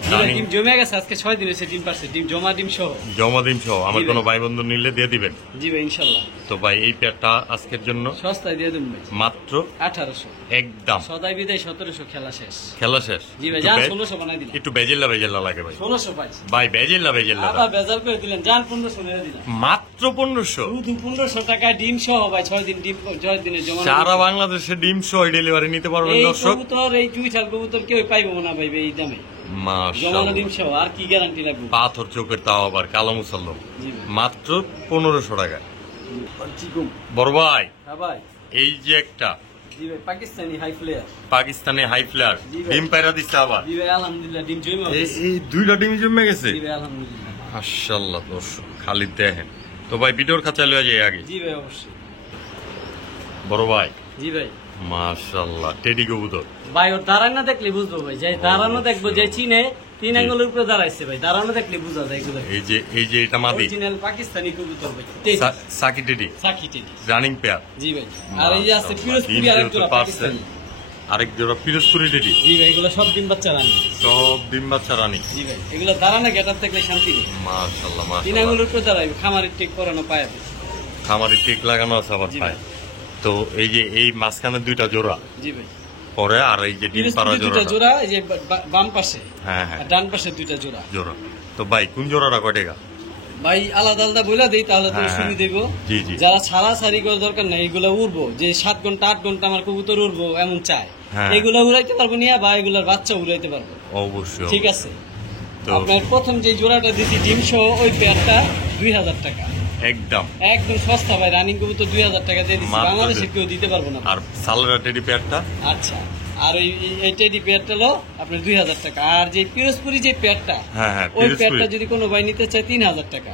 জি ভাই, ডিম জমে গেছে, আজকে 6 দিন হয়েছে ডিম পারছে, ডিম জমা ডিম সহ। জমা দিন সহ আমার জি ভাই। কোনো ভাই বন্ধু নিলে দিয়ে দিবেন। জি ভাই ইনশাল্লাহ। তো ভাই এই পেয়ারটা আজকের জন্য সস্তায় দিয়ে দেবেন ভাই, মাত্র 1800। একদম সদাই বিদায় 1700, খেলা শেষ। খেলা শেষ। জি ভাই একটু যান, বে- 1600 বানাই দিলাম। একটু বেজেল্লা লাগে ভাই। 1600 পাইছি। ভাই বেজেল্লা আবার বেজার করে দিলেন, যান 1500 মেরে দিলাম। মাত্র 1500। শুধু 1500 টাকায় ডিম সহ ভাই, 6 দিন ডিম, 6 দিনের জমা। সারা বাংলাদেশে ডিম সহ ডেলিভারি নিতে পারবেন এই দর্শক। কবুতর, এই চুইঠাল কবুতর কেউ পাইবো না ভাই এই দামে। জমানো মাশাআল্লাহ, ডিম সহ আর কি গ্যারান্টি লাগবে? পাথর চোখের তাও আবার কালো মুসাল্লো জি ভাই। মাত্র 1500 টাকা। চিকুম। বড় ভাই হ্যাঁ ভাই। এই যে একটা জি ভাই Pakistani high flyer. Pakistani high flyer জি ভাই। ডিম পায়রা দিচ্ছে আবার। জি ভাই আলহামদুলিল্লাহ ডিম জমে গেছে। এই দুইটা ডিম জমে গেছে। জি ভাই আলহামদুলিল্লাহ। মাশাআল্লাহ দর্শক খালি দেখেন। তো ভাই ভিডিওর খাঁচা লয়ে যায় আগে। জি ভাই অবশ্যই। বড় ভাই জি ভাই। মাশাআল্লাহ টেডি কবুতর। ভাই ওর দাঁড়ানো না দেখলে বুঝবো ভাই, যে দাঁড়ানো দেখবো, যে চিনে 3 আঙ্গুলের উপরে দাঁড়াইছে ভাই, দাঁড়ানো দেখলে বুঝা যায় এগুলো। এই যে এটা মাদি অরিজিনাল পাকিস্তানি কবুতর ভাই। সাকি টেডি সাকি টেডি। Running pair. জি ভাই। আর এই যে আছে মাশাআল্লাহ, পিরোজপুরি ডিম আরেক যেহেতু জোড়া পারছে, পাকিস্তানি। আরেক জোড়া পিরোজপুরি টেডি। জি ভাই এগুলো সব ডিম বাচ্চা রানি। সব ডিম বাচ্চা রানী। জি ভাই এগুলো দাঁড়ানো গেটার থাকলে শান্তি নেই। মাশাআল্লাহ মাশাআল্লাহ। তিনাগুলোর উপর দাঁড়াইবে, খামারের টিক করানো পায়। খামারে টিক লাগানো আছে আবার জি পায়। ভাই। তো এই যে এই মাঝখানে দুইটা জোড়া জি ভাই পরে, আর এই যে ডিম পাড়া দুইটা জোড়া। জোড়া, এই যে বাম পাশে হ্যাঁ হ্যাঁ আর ডান পাশে দুইটা জোড়া। জোড়া। তো ভাই কোন জোড়াটা কয় টাকা? ভাই আলাদা আলাদা বইলা দেই তাহলে তো হ্যাঁ, শুনি দেব। জি, জি। যারা ছাড়াছাড়ি করার দরকার নাই, এগুলা উড়বো যে 7 ঘন্টা 8 ঘন্টা আমার কবুতর উড়বো এমন চায়, হ্যাঁ। এগুলা উড়াইতে পারবো নিয়া, বা এগুলার বাচ্চা উড়াইতে পারবো। অবশ্যই। ঠিক আছে। তো আপনার প্রথম যে জোড়াটা দিছি ডিম সহ, ওই পেয়ারটা 2000 টাকা একদম একদম সস্তা ভাই। রানিং কবুতর 2000 টাকা দিয়ে দিচ্ছি, মাত্র বাংলাদেশে কেউ দিতে পারবো না। আর সালোয়ার টেডি পেয়ারটা আচ্ছা, আর এই টেডি পেয়ারটা হলো আপনার 2000 টাকা। আর যে পিরোজপুরি যে পেয়ারটা, হ্যাঁ হ্যাঁ ওই পিরোজপুরি। পেয়ারটা যদি কোনো ভাই নিতে চায় 3000 টাকা।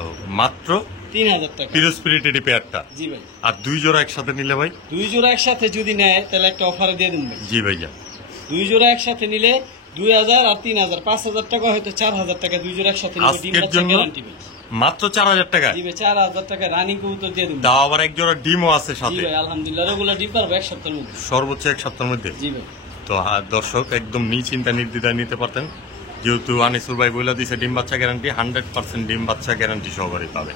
ও, মাত্র 3000 টাকা। পিরোজপুরি টেডি পেয়ারটা। জি ভাই। আর দুই জোড়া একসাথে নিলে ভাই? দুই জোড়া একসাথে যদি নেয় তাহলে একটা অফারে দিয়ে দিন ভাই। জি ভাইয়া। দুই জোড়া একসাথে নিলে 2000 আর 3000 5000 টাকা, হয়তো 4000 টাকা দুই জোড়া একসাথে নিলে। ডিম আজকের বাচ্চা জন্য গ্যারান্টি ভাই। মাত্র 4000 টাকা। জি ভাই 4000 টাকা রানিং কবুতর দিয়ে দিন। তাও আবার এক জোড়া ডিমও আছে জি সাথে। ভাই আলহামদুলিল্লাহ, ওগুলা ডিম পারবো এক সপ্তাহের মধ্যে। সর্বোচ্চ এক সপ্তাহের মধ্যে। জি ভাই। তো দর্শক একদম নিশ্চিন্তা নির্দ্বিধায় নিতে পারতেন, যেহেতু আনিসুর ভাই বলে দিয়েছে ডিম বাচ্চা গ্যারান্টি, 100% ডিম বাচ্চা গ্যারান্টি সহকারে পাবে।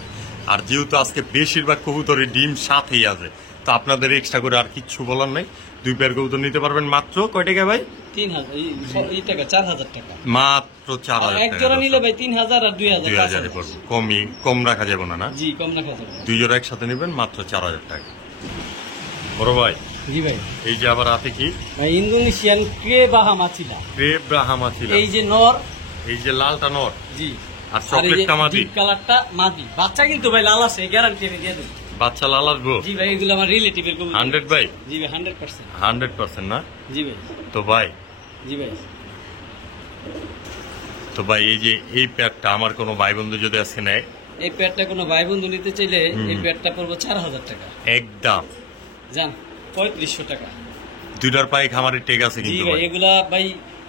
আর যেহেতু আজকে বেশিরভাগ কবুতরের ডিম সাথেই আছে, তো আপনাদের এক্সট্রা করে আর কিচ্ছু বলার নাই। দুই পেয়ার কবুতর নিতে পারবেন মাত্র কয় টাকা ভাই? 3000 এই টাকা 4000 টাকা। মাত্র 4000 এক টাকা। জোড়া নিলে ভাই 3000 আর 2000 2000 পড়বে, কম রাখা যাবে না। না জি কম রাখা যাবে। দুই জোড়া একসাথে নেবেন মাত্র 4000 টাকা। বড় ভাই জি ভাই। এই যে আবার হাতে কি? ভাই ইন্দোনেশিয়ান ক্রে বাহামা ছিল। ক্রেপ ব্রাহামা ছিল। এই যে নর, এই যে লালটা নর। জি। আর চকলেটটা মাদি। ডিপ কালারটা মাদি। বাচ্চা কিন্তু ভাই লাল আছে, গ্যারান্টি আমি দিয়ে দেব। বাচ্চা লাল আসবো? জি ভাই এগুলো আমার রিলেটিভের কবুতর। 100 ভাই? জি ভাই 100%। 100% না? জি ভাই। তো ভাই জি ভাই। এই যে এই প্যাডটা আমার কোনো ভাই বন্ধু যদি আজকে নেয়, এই প্যাডটা কোনো ভাই বন্ধু নিতে চাইলে এই প্যাডটা পড়বো 4000 টাকা। একদম জান 3500 টাকা। দুইটার পায়ে খামারের টেক আছে জি কিন্তু ভাই ভাই। এগুলা ভাই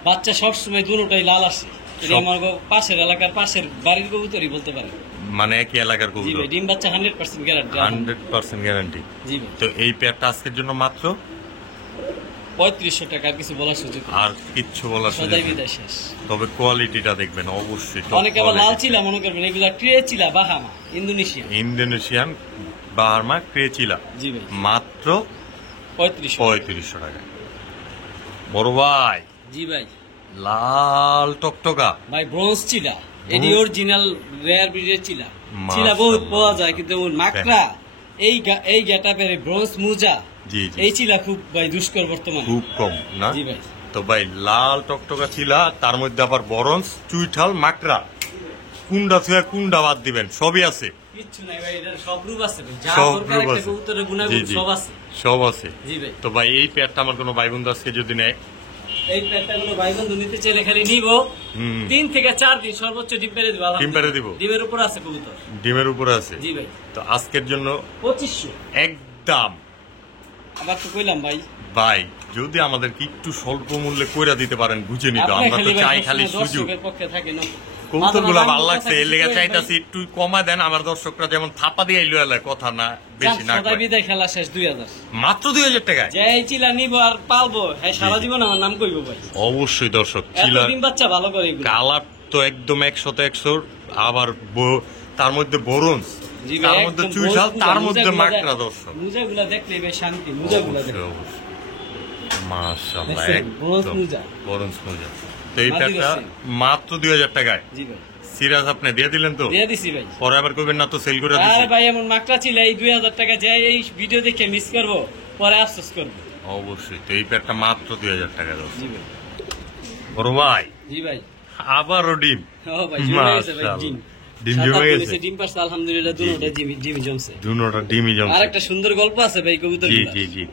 বাচ্চা সবসময় দুটোটাই লাল আসে। এটা সব- আমার পাশের এলাকার পাশের বাড়ির কবুতরই বলতে পারে। মানে একই এলাকার জি কবুতর। ভাই ডিম বাচ্চা 100% গ্যারান্টি। 100% গ্যারান্টি। জি ভাই। তো এই প্যাডটা আজকের জন্য মাত্র 3500 টাকা। আর কিছু বলার সুযোগ নেই। আর কিচ্ছু বলার সুযোগ সদাই নেই। বিদায় শেষ। তবে কোয়ালিটিটা দেখবেন অবশ্যই top অনেকে আবার লাল quality। চিলা মনে করবেন, এগুলা ট্রে চিলা বাহামা ইন্দোনেশিয়া। ইন্দোনেশিয়ান বাহারমা ক্রেচিলা জি ভাই মাত্র 3500 টাকা। বড় ভাই জি ভাই। লাল টকটকা ভাই ব্রোঞ্জ চিলা, এডি অরিজিনাল রেয়ার ব্রিডের চিলা। মাশাআল্লাহ। চিলা বহুত পাওয়া যায় কিন্তু ওর মাকড়া এই গেটাপের ব্রোঞ্জ মুজা, জি জি এই চিলা খুব ভাই দুষ্কর বর্তমানে। খুব কম না? জি ভাই। তো ভাই লাল টকটকা ছিলা, তার মধ্যে আবার বরঞ্জ চুইঠাল মাকড়া, কুন্ডা ছুঁয়া কুন্ডা বাদ দিবেন, সবই আছে। কিচ্ছু নাই ভাই, এটার সব রূপ আছে ভাই। যা সব দরকার রূপ একটা আছে। কবুতরের জি গুণাগুণ জি সব আছে। সব আছে। জি ভাই। তো ভাই এই প্যাডটা আমার কোনো ভাই বন্ধু আজকে যদি নেয়, এই প্যাডটা গুলো ভাই বন্ধু নিতে চাইলে খালি নিব, 3 থেকে 4 দিন সর্বোচ্চ ডিম পেরে দিব। ডিম পেড়ে দিব? ডিমের উপর আছে কবুতর। ডিমের উপরে আছে। জি ভাই। তো আজকের জন্য 2500। একদম আবার তো কইলাম ভাই, ভাই যদি আমাদেরকে একটু স্বল্প মূল্যে কইরা দিতে পারেন বুঝে নিত। আপনি আমরা তো ভাই চাই খালি সবসময় সুযোগ। দর্শকের পক্ষে থাকে না। কবুতর গুলা মাথা ভালো না লাগছে, এর লেগে চাইতাছি একটু কমা দেন। আমার দর্শকরা যেমন থাপা দিয়ে এলো এলাকায় কথা না বেশি না সদাই কয়। বিদায় খেলা শেষ 2000। মাত্র 2000 টাকায় যে এই চিলা নিব আর পালবো, হ্যাঁ সারা জীবন আমার নাম কইবো ভাই। অবশ্যই দর্শক এত ছিল। ডিম বাচ্চা ভালো করে এগুলো। কালার তো একদম 100 আবার তার মধ্যে বরঞ্জ, জি ভাই, তার মধ্যে একদম চুইঝাল, বহুত তার মুজা মধ্যে গুলা মাকড়া দেখ- দর্শক। মুজাগুলা দেখলে ভাই শান্তি। মুজাগুলা দেখলে অবশ্যই, অবশ্যই। মাশাআল্লাহ দেখছেন? বরঞ্জ একদম মুজা। বরঞ্জ মুজা। তো এই মাদি প্যাকটা দেখছেন? মাত্র 2000 টাকায় জি ভাই সিরাজ আপনি দিয়ে দিলেন তো? দিয়ে দিছি ভাই। পরে আবার কইবেন না তো সেল করে আরে দিছি। ভাই এমন মাকড়া ছিল এই 2000 টাকা যে এই ভিডিও দেখে মিস করবো, পরে আফসোস করবো। অবশ্যই। তো এই প্যাকটা মাত্র 2000 টাকা দাও। জি ভাই। বড় ভাই জি ভাই। আবারও ডিম। ও ভাই জমে গেছে ভাই মাশাআল্লাহ। ডিম। ডিম সাত জমে আট গেছে? দিনেছে ডিম পারছে আলহামদুলিল্লাহ, দুটোটা ডিমই জমছে। দুনোটা ডিমই আর জমছে। একটা সুন্দর গল্প আছে ভাই কবুতর। জি জি জি।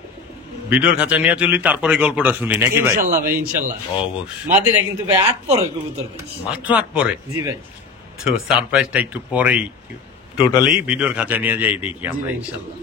ভিডিওর খাঁচা নিয়ে চলি, তারপরে গল্পটা শুনি নাকি ভাই? ইনশাআল্লাহ ভাই ইনশাআল্লাহ। অবশ্যই। মাদিরা কিন্তু ভাই 8 পরের কবুতর ভাই। মাত্র 8 পরে? জি ভাই। তো সারপ্রাইজটা একটু পরেই টোটালি ভিডিওর খাঁচা নিয়ে যাই দেখি জি আমরা ভাই ইনশাআল্লাহ।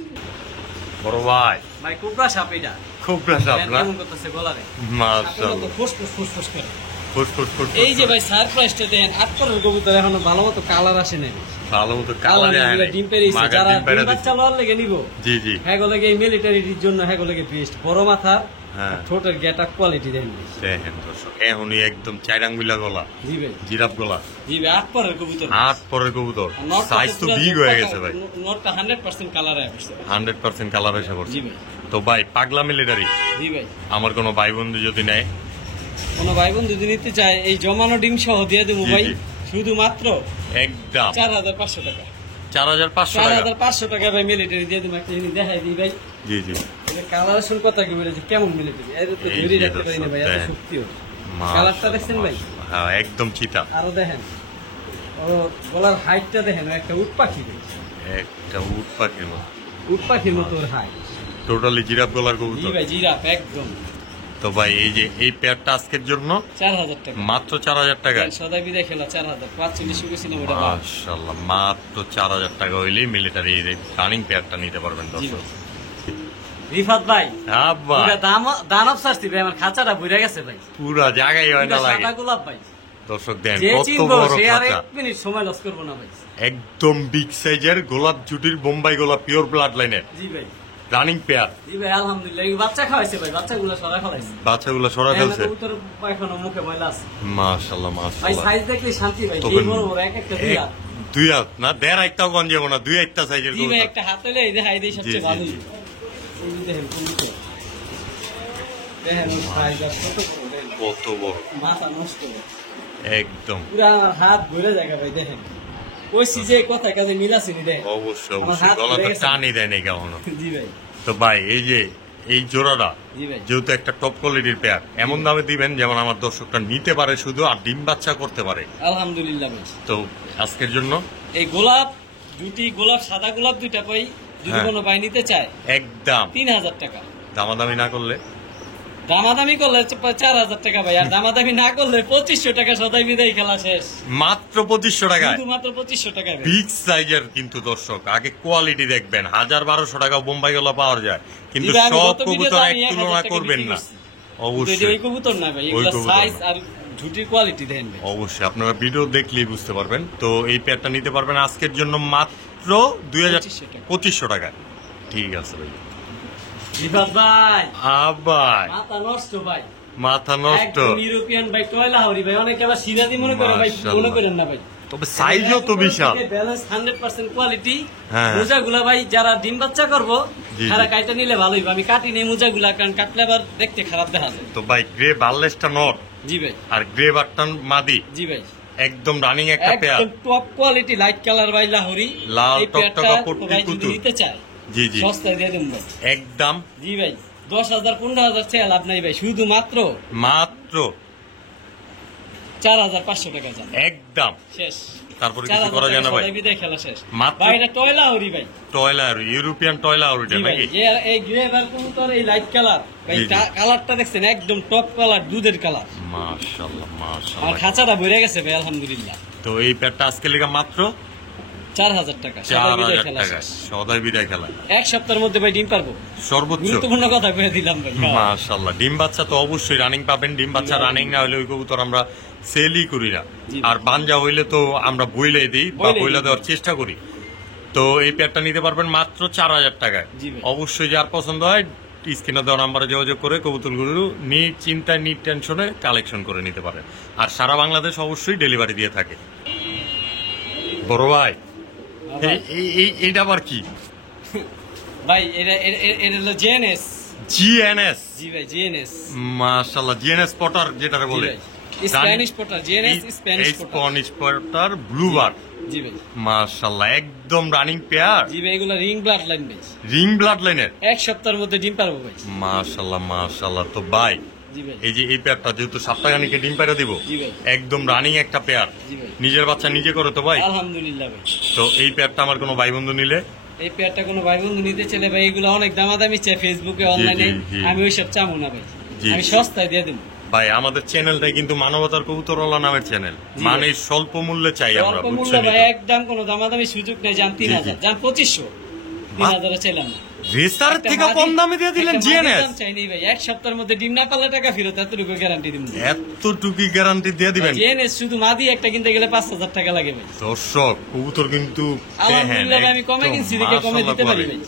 বড় ভাই ভাই কোবরা সাপ এটা। খুব রাশা আপনার। কেমন করতেছে গলারে? মাশাআল্লাহ। ফুসফুস করে। Foot foot foot. এই যে ভাই সারপ্রাইজটা দেন, 8 পরের কবুতর এখনো ভালো মতো কালার আসে নাই। ভালো মতো কালার কালারে ডিম পেরিয়েছে। মাগা যারা ডিম পেড়ে ডিম বাচ্চা লওয়ার লেগে নিব, জি জি। হ্যাঁ লাগে এই মিলিটারির জন্য হ্যাঁ লাগে বেস্ট। বড় মাথা হ্যাঁ। ঠোঁটের গেটা কোয়ালিটি দেখেন ভাই। দেখেন দর্শক এখনই একদম চাইরাঙ্গুলা গলা, জি ভাই, জিরাফ গলা, জি ভাই, 8 পরের কবুতর। 8 পরের কবুতর, আর নটটা সাইজ তো পুরা বিগ হয়ে গেছে ভাই, নটটা 100% কালার আসছে। 100% কালার এসে পড়ছে। জি ভাই, তো ভাই পাগলা মিলিটারি জি ভাই, আমার কোনো ভাই বন্ধু যদি নেয়, কোন ভাই বন্ধু যদি নিতে চায় এই জমানো ডিম সহ দিয়ে দেবো জি, ভাই, জি। শুধুমাত্র একদম 4500 টাকা। 4500 টাকা। 4500 টাকা ভাই মিলিটারি দিয়ে দেবো। একটা জিনিস দেখাই দিই ভাই, জি জি, কালারেশন কথা কি বলেছে, কেমন মিলিটারি এর তো এই ধরে যে রাখতে পারি না ভাই, এত দেখেন। শক্তিও। মাশাআল্লাহ, কালারটা দেখছেন ভাই? হ্যাঁ একদম চিতা, আরো দেখেন ও গলার হাইটটা দেখেন, একটা উট পাখি ভাই, একটা উট পাখির মতো, উট পাখির মতো ওর হাইট। টোটালি জিরাফ গলার জি কবুতর। ভাই, জিরাফ একদম। তো ভাই এই যে এই পেয়ারটা আজকের জন্য 4000 টাকা মাত্র 4000 টাকায়। সদাই বিদায় খেলা 4000, 45 শুকেছিলাম ওটা বাদ। মাশাআল্লাহ, মাত্র 4000 টাকা হইলেই মিলিটারি রানিং পেয়ারটা নিতে পারবেন জি দর্শক। ভাই। রিফাত ভাই, আব্বা পুরা দানব শাস্তি ভাই, আমার খাঁচাটা বুইরা গেছে ভাই। পুরা জায়গায় হয় না পুরা লাগে। সাদা গোলাপ ভাই, দর্শক দেন যে কত চিনবো বড় সে আর খাঁচা, 1 মিনিট সময় লস করবো না ভাই। একদম বিগ সাইজের গোলাপ জুটির বোম্বাই গোলাপ পিওর ব্লাড লাইনের জি ভাই, রানিং পেয়ার। জি ভাই, আলহামদুলিল্লাহ। এই বাচ্চা খাওয়াইছে ভাই, বাচ্চাগুলো সরা খাওয়াইছে। বাচ্চাগুলো সরা ফেলছে। কবুতর এখনো মুখে ময়লা আছে মাশাআল্লাহ ভাই, মাশাআল্লাহ। সাইজ দেখলে শান্তি ভাই। তবে এই বড় বড় এক একটা দুই হাত। দুই হাত না, দেড় হাতটাও গঞ্জ যাবো না, দুই হাতটা সাইজের জি ভাই, কবুতর। একটা হাত হলে এই দেখাই দেই সবচেয়ে জি, ভালো। জি। এই যে দেখেন কবুতর, দেখেন ওর সাইজ আর কত বড় দেখেন। কত বড়, মাথা নষ্ট, একদম পুরা আমার হাত ভরে জায়গা ভাই। দেখেন ওই সিজে কথায় কাজে মিল আছে নি দেখেন। অবশ্যই আমার অবশ্যই হাত গলা ভরে তো গেছে। টানই দেয় নাই কখনো। জি ভাই, তো ভাই এই যে এই জোড়াটা জি ভাই, যেহেতু একটা টপ কোয়ালিটির পেয়ার, এমন দামে দিবেন যেমন আমার দর্শকটা নিতে পারে শুধু, আর ডিম বাচ্চা করতে পারে। আলহামদুলিল্লাহ ভাই। তো আজকের জন্য এই গোলাপ দুটি, গোলাপ সাদা গোলাপ দুইটা পাই, যদি হ্যাঁ। কোনো ভাই নিতে চায় একদম 3000 টাকা। দামাদামি না করলে দামাদামি করলে 4000 টাকা ভাই, আর দামাদামি না করলে 2500 টাকা সদাই বিদায় খেলা শেষ। মাত্র 2500 টাকায় শুধুমাত্র 2500 টাকা ভাই। বিগ সাইজের। কিন্তু দর্শক আগে কোয়ালিটি দেখবেন, 1000-1200 টাকা বোম্বাই গলা পাওয়া যায়, কিন্তু জি ভাই, আমি সব গত কবুতর ভিডিওতে এক আমি 1000 তুলনা টাকা করবেন বিক্রি না। করছি। কিন্তু এটা অবশ্যই ওই কবুতর না ভাই, ওই এগুলো কবুতর সাইজ না। আর ঝুটির কোয়ালিটি দেখেন ভাই। অবশ্যই আপনারা ভিডিও দেখলেই বুঝতে পারবেন। তো এই পেয়ারটা নিতে পারবেন আজকের জন্য মাত্র 2500 টাকা। ঠিক আছে ভাই। রিফাত ভাই, আবার মাথা নষ্ট ভাই, মাথা নষ্ট। একদম ইউরোপিয়ান ভাই, টয়লা হাওরি ভাই। অনেকে আবার সিরাজি মনে করে ভাই, মাশাআল্লাহ। মনে করেন না ভাই। তবে সাইজও তো বিশাল। Balance 100% quality. হ্যাঁ। মোজাগুলা ভাই যারা ডিম বাচ্চা করবো জি, তারা জি। কাইটা নিলে ভালোই। আমি কাটি নেই মোজাগুলা, কারণ কাটলে আবার দেখতে খারাপ দেখা যায়। তো ভাই গ্রে বারলেসটা নট জি ভাই, আর গ্রে বারটা মাদি, জি ভাই, একদম রানিং একটা পেয়ার। একদম টপ কোয়ালিটি লাইট কালার ভাই, লাহোরি। লাল এই টকটকা পেয়ারটা পট্টি ভাই যদি পুতুল। নিতে চায় জি জি, সস্তায় দিয়ে দেবো ভাই। একদম জি ভাই, 10,000 15,000 চেয়ে লাভ নাই ভাই, শুধুমাত্র মাত্র 4500 টাকা যান একদম। শেষ। তারপরে কিছু করা যায় না ভাই? বিদায় খেলা শেষ। মাত্র- ভাই এটা টয়লা হাওরি ভাই। টয়লা ইউরোপিয়ান টয়লা ওইটা জি ভাই, নাকি? এই গ্রে বার কবুতর, এই লাইট কালার ভাই, জি, জি। কালারটা দেখছেন একদম টপ কালার, দুধের কালার। মাশাআল্লাহ আমার মাশাআল্লাহ। খাঁচাটা ভরে গেছে ভাই, আলহামদুলিল্লাহ। তো এই পেয়ারটা আজকে লেগে মাত্র 4000 টাকা। সবাই 4000 বিদায় খেলা টাকা শেষ। সদাই বিদায় খেলা। এক সপ্তাহের মধ্যে ভাই ডিম পারবো। সর্বোচ্চ গুরুত্বপূর্ণ কথা কয়ে দিলাম ভাই। মাশাআল্লাহ। ডিম বাচ্চা তো অবশ্যই রানিং পাবেন। ডিম বাচ্চা রানিং না হলে ওই কবুতর আমরা সেলই করি না। জি। আর বানজা হইলে তো আমরা বইলাই দিই বা বইলাই বইলা দিই। দেওয়ার চেষ্টা করি। তো এই পেয়ারটা নিতে পারবেন মাত্র 4000 টাকায়। জি ভাই। অবশ্যই যার পছন্দ হয় স্ক্রিনে দেওয়া নাম্বারে যোগাযোগ করে কবুতরগুলো চিন্তায় টেনশনে কালেকশন করে নিতে পারেন। আর সারা বাংলাদেশ অবশ্যই ডেলিভারি দিয়ে থাকে। বড় ভাই এইটা আবার কি? ভাই এটা হলো জেএনএস। জিএনএস। জি ভাই, জেএনএস। মাশাআল্লাহ, জিএনএস পটার যেটারে বলে, Spanish pouter, JNS Spanish pouter. Spanish pouter blue bar. জি ভাই, মাশাআল্লাহ, একদম রানিং পেয়ার, জি ভাই, এগুলো রিং ব্লাড লাইন ভাই। রিং ব্লাড লাইনের। এক সপ্তাহের মধ্যে ডিম পারবো ভাই। মাশাআল্লাহ মাশাআল্লাহ। তো ভাই জি ভাই, এই যে এই পেয়ারটা যেহেতু সপ্তাহখানিকে ডিম পেয়ারা দিব, জি ভাই, একদম রানিং একটা পেয়ার, জি ভাই, নিজের বাচ্চা নিজে করে তো ভাই। আলহামদুলিল্লাহ ভাই। তো এই পেয়ারটা আমার কোনো ভাই বন্ধু নিলে, এই পেয়ারটা কোনো ভাই বন্ধু নিতে চলে ভাই, এগুলো অনেক দামাদামি চাই ফেসবুকে, অনলাইনে। জি। আমি ওইসব চামু না ভাই, জি, আমি জি। সস্তায় দিয়ে দেবো। ভাই আমাদের চ্যানেলটাই কিন্তু মানবতার কবুতরওয়ালা নামের চ্যানেল, জি মানে ভাই। স্বল্প মূল্যে চাই আমরা, অল্প মূল্য বুঝছেন? ভাই, একদম কোনো দামাদামি সুযোগ নেই। যান 3000, যান 2500, 3000 চাইলাম না। রেসার থেকে কম দামে দিয়ে দিলেন জিএনএস। চাইনি ভাই, এক সপ্তাহের মধ্যে ডিম না পারলে টাকা ফেরত, এতটুকু গ্যারান্টি দিব। এতটুকু গ্যারান্টি দিয়ে দিবেন? জিএনএস শুধু মাদি একটা কিনতে গেলে 5000 টাকা লাগে ভাই। দর্শক কবুতর কিন্তু আলহামদুলিল্লাহ ভাই, আমি কমে কিনছি, দেখে কমে দিতে পারি ভাই।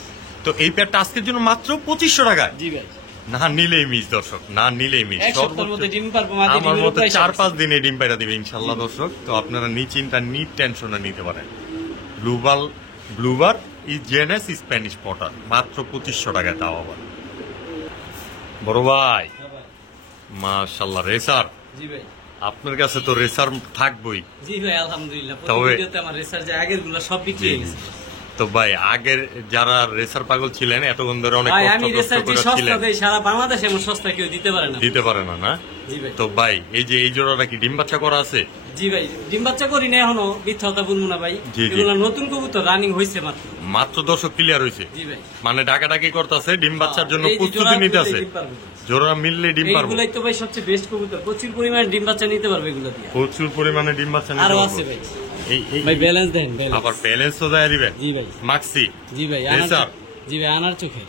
তো এই পেয়ারটা আজকের জন্য মাত্র 2500 টাকা। জি ভাই, না নিলেই মিস দর্শক, না নিলেই মিস। এক সপ্তাহের মধ্যে ডিম পারবো, মাদি আমার ডিমের মতে প্রাইস 4-5 দিনে ডিম পাইরা দিবে ইনশাল্লাহ দর্শক। তো আপনারা নিশ্চিন্তা টেনশনে নিতে পারেন। ব্লুবার ইজেনেস স্প্যানিশ পটার মাত্র 2500 টাকায়, তাও আবার। বড় ভাই মাশাআল্লাহ রেসার, জি ভাই। আপনার কাছে তো রেসার থাকবই। জি ভাই আলহামদুলিল্লাহ, তবে- প্রথম ভিডিওতে আমার রেসার যে আগের গুলো সব বিক্রি হয়ে গেছে। তো ভাই আগের যারা রেসার পাগল ছিলেন এতক্ষণ ধরে অনেক ভাই কষ্ট আমি কষ্ট রেসার যে করে সস্তা ছিলেন, দেই সারা বাংলাদেশে এমন সস্তা কেউ দিতে পারে না। দিতে পারে না। না জি ভাই। তো ভাই এই যে এই জোড়াটা কি ডিম বাচ্চা করা আছে? জি ভাই, ডিম বাচ্চা করি না এখনো, মিথ্যা কথা বলবো না ভাই। জি, জি। এগুলো নতুন কবুতর, রানিং হয়েছে মাত্র। মাত্র দর্শক ক্লিয়ার হয়েছে, জি ভাই। মানে ডাকাডাকি করতেছে ডিম বাচ্চার জন্য এই যে প্রস্তুতি জোড়া নিতে মিললেই আছে। ডিম পারবো। জোড়া মিললে ডিম পারবো। এইগুলাই তো ভাই সবচেয়ে বেস্ট কবুতর, প্রচুর পরিমাণে ডিম বাচ্চা নিতে পারবে এগুলো দিয়ে। প্রচুর পরিমাণে ডিম বাচ্চা নিতে আরো পারবো। আছে ভাই। এই ভাই ব্যালেন্স দেন, ব্যালেন্স। আবার ব্যালেন্স তো দেয় দিবেন। জি ভাই। মাক্সি জি ভাই রেসার। জি ভাই আনার চোখে।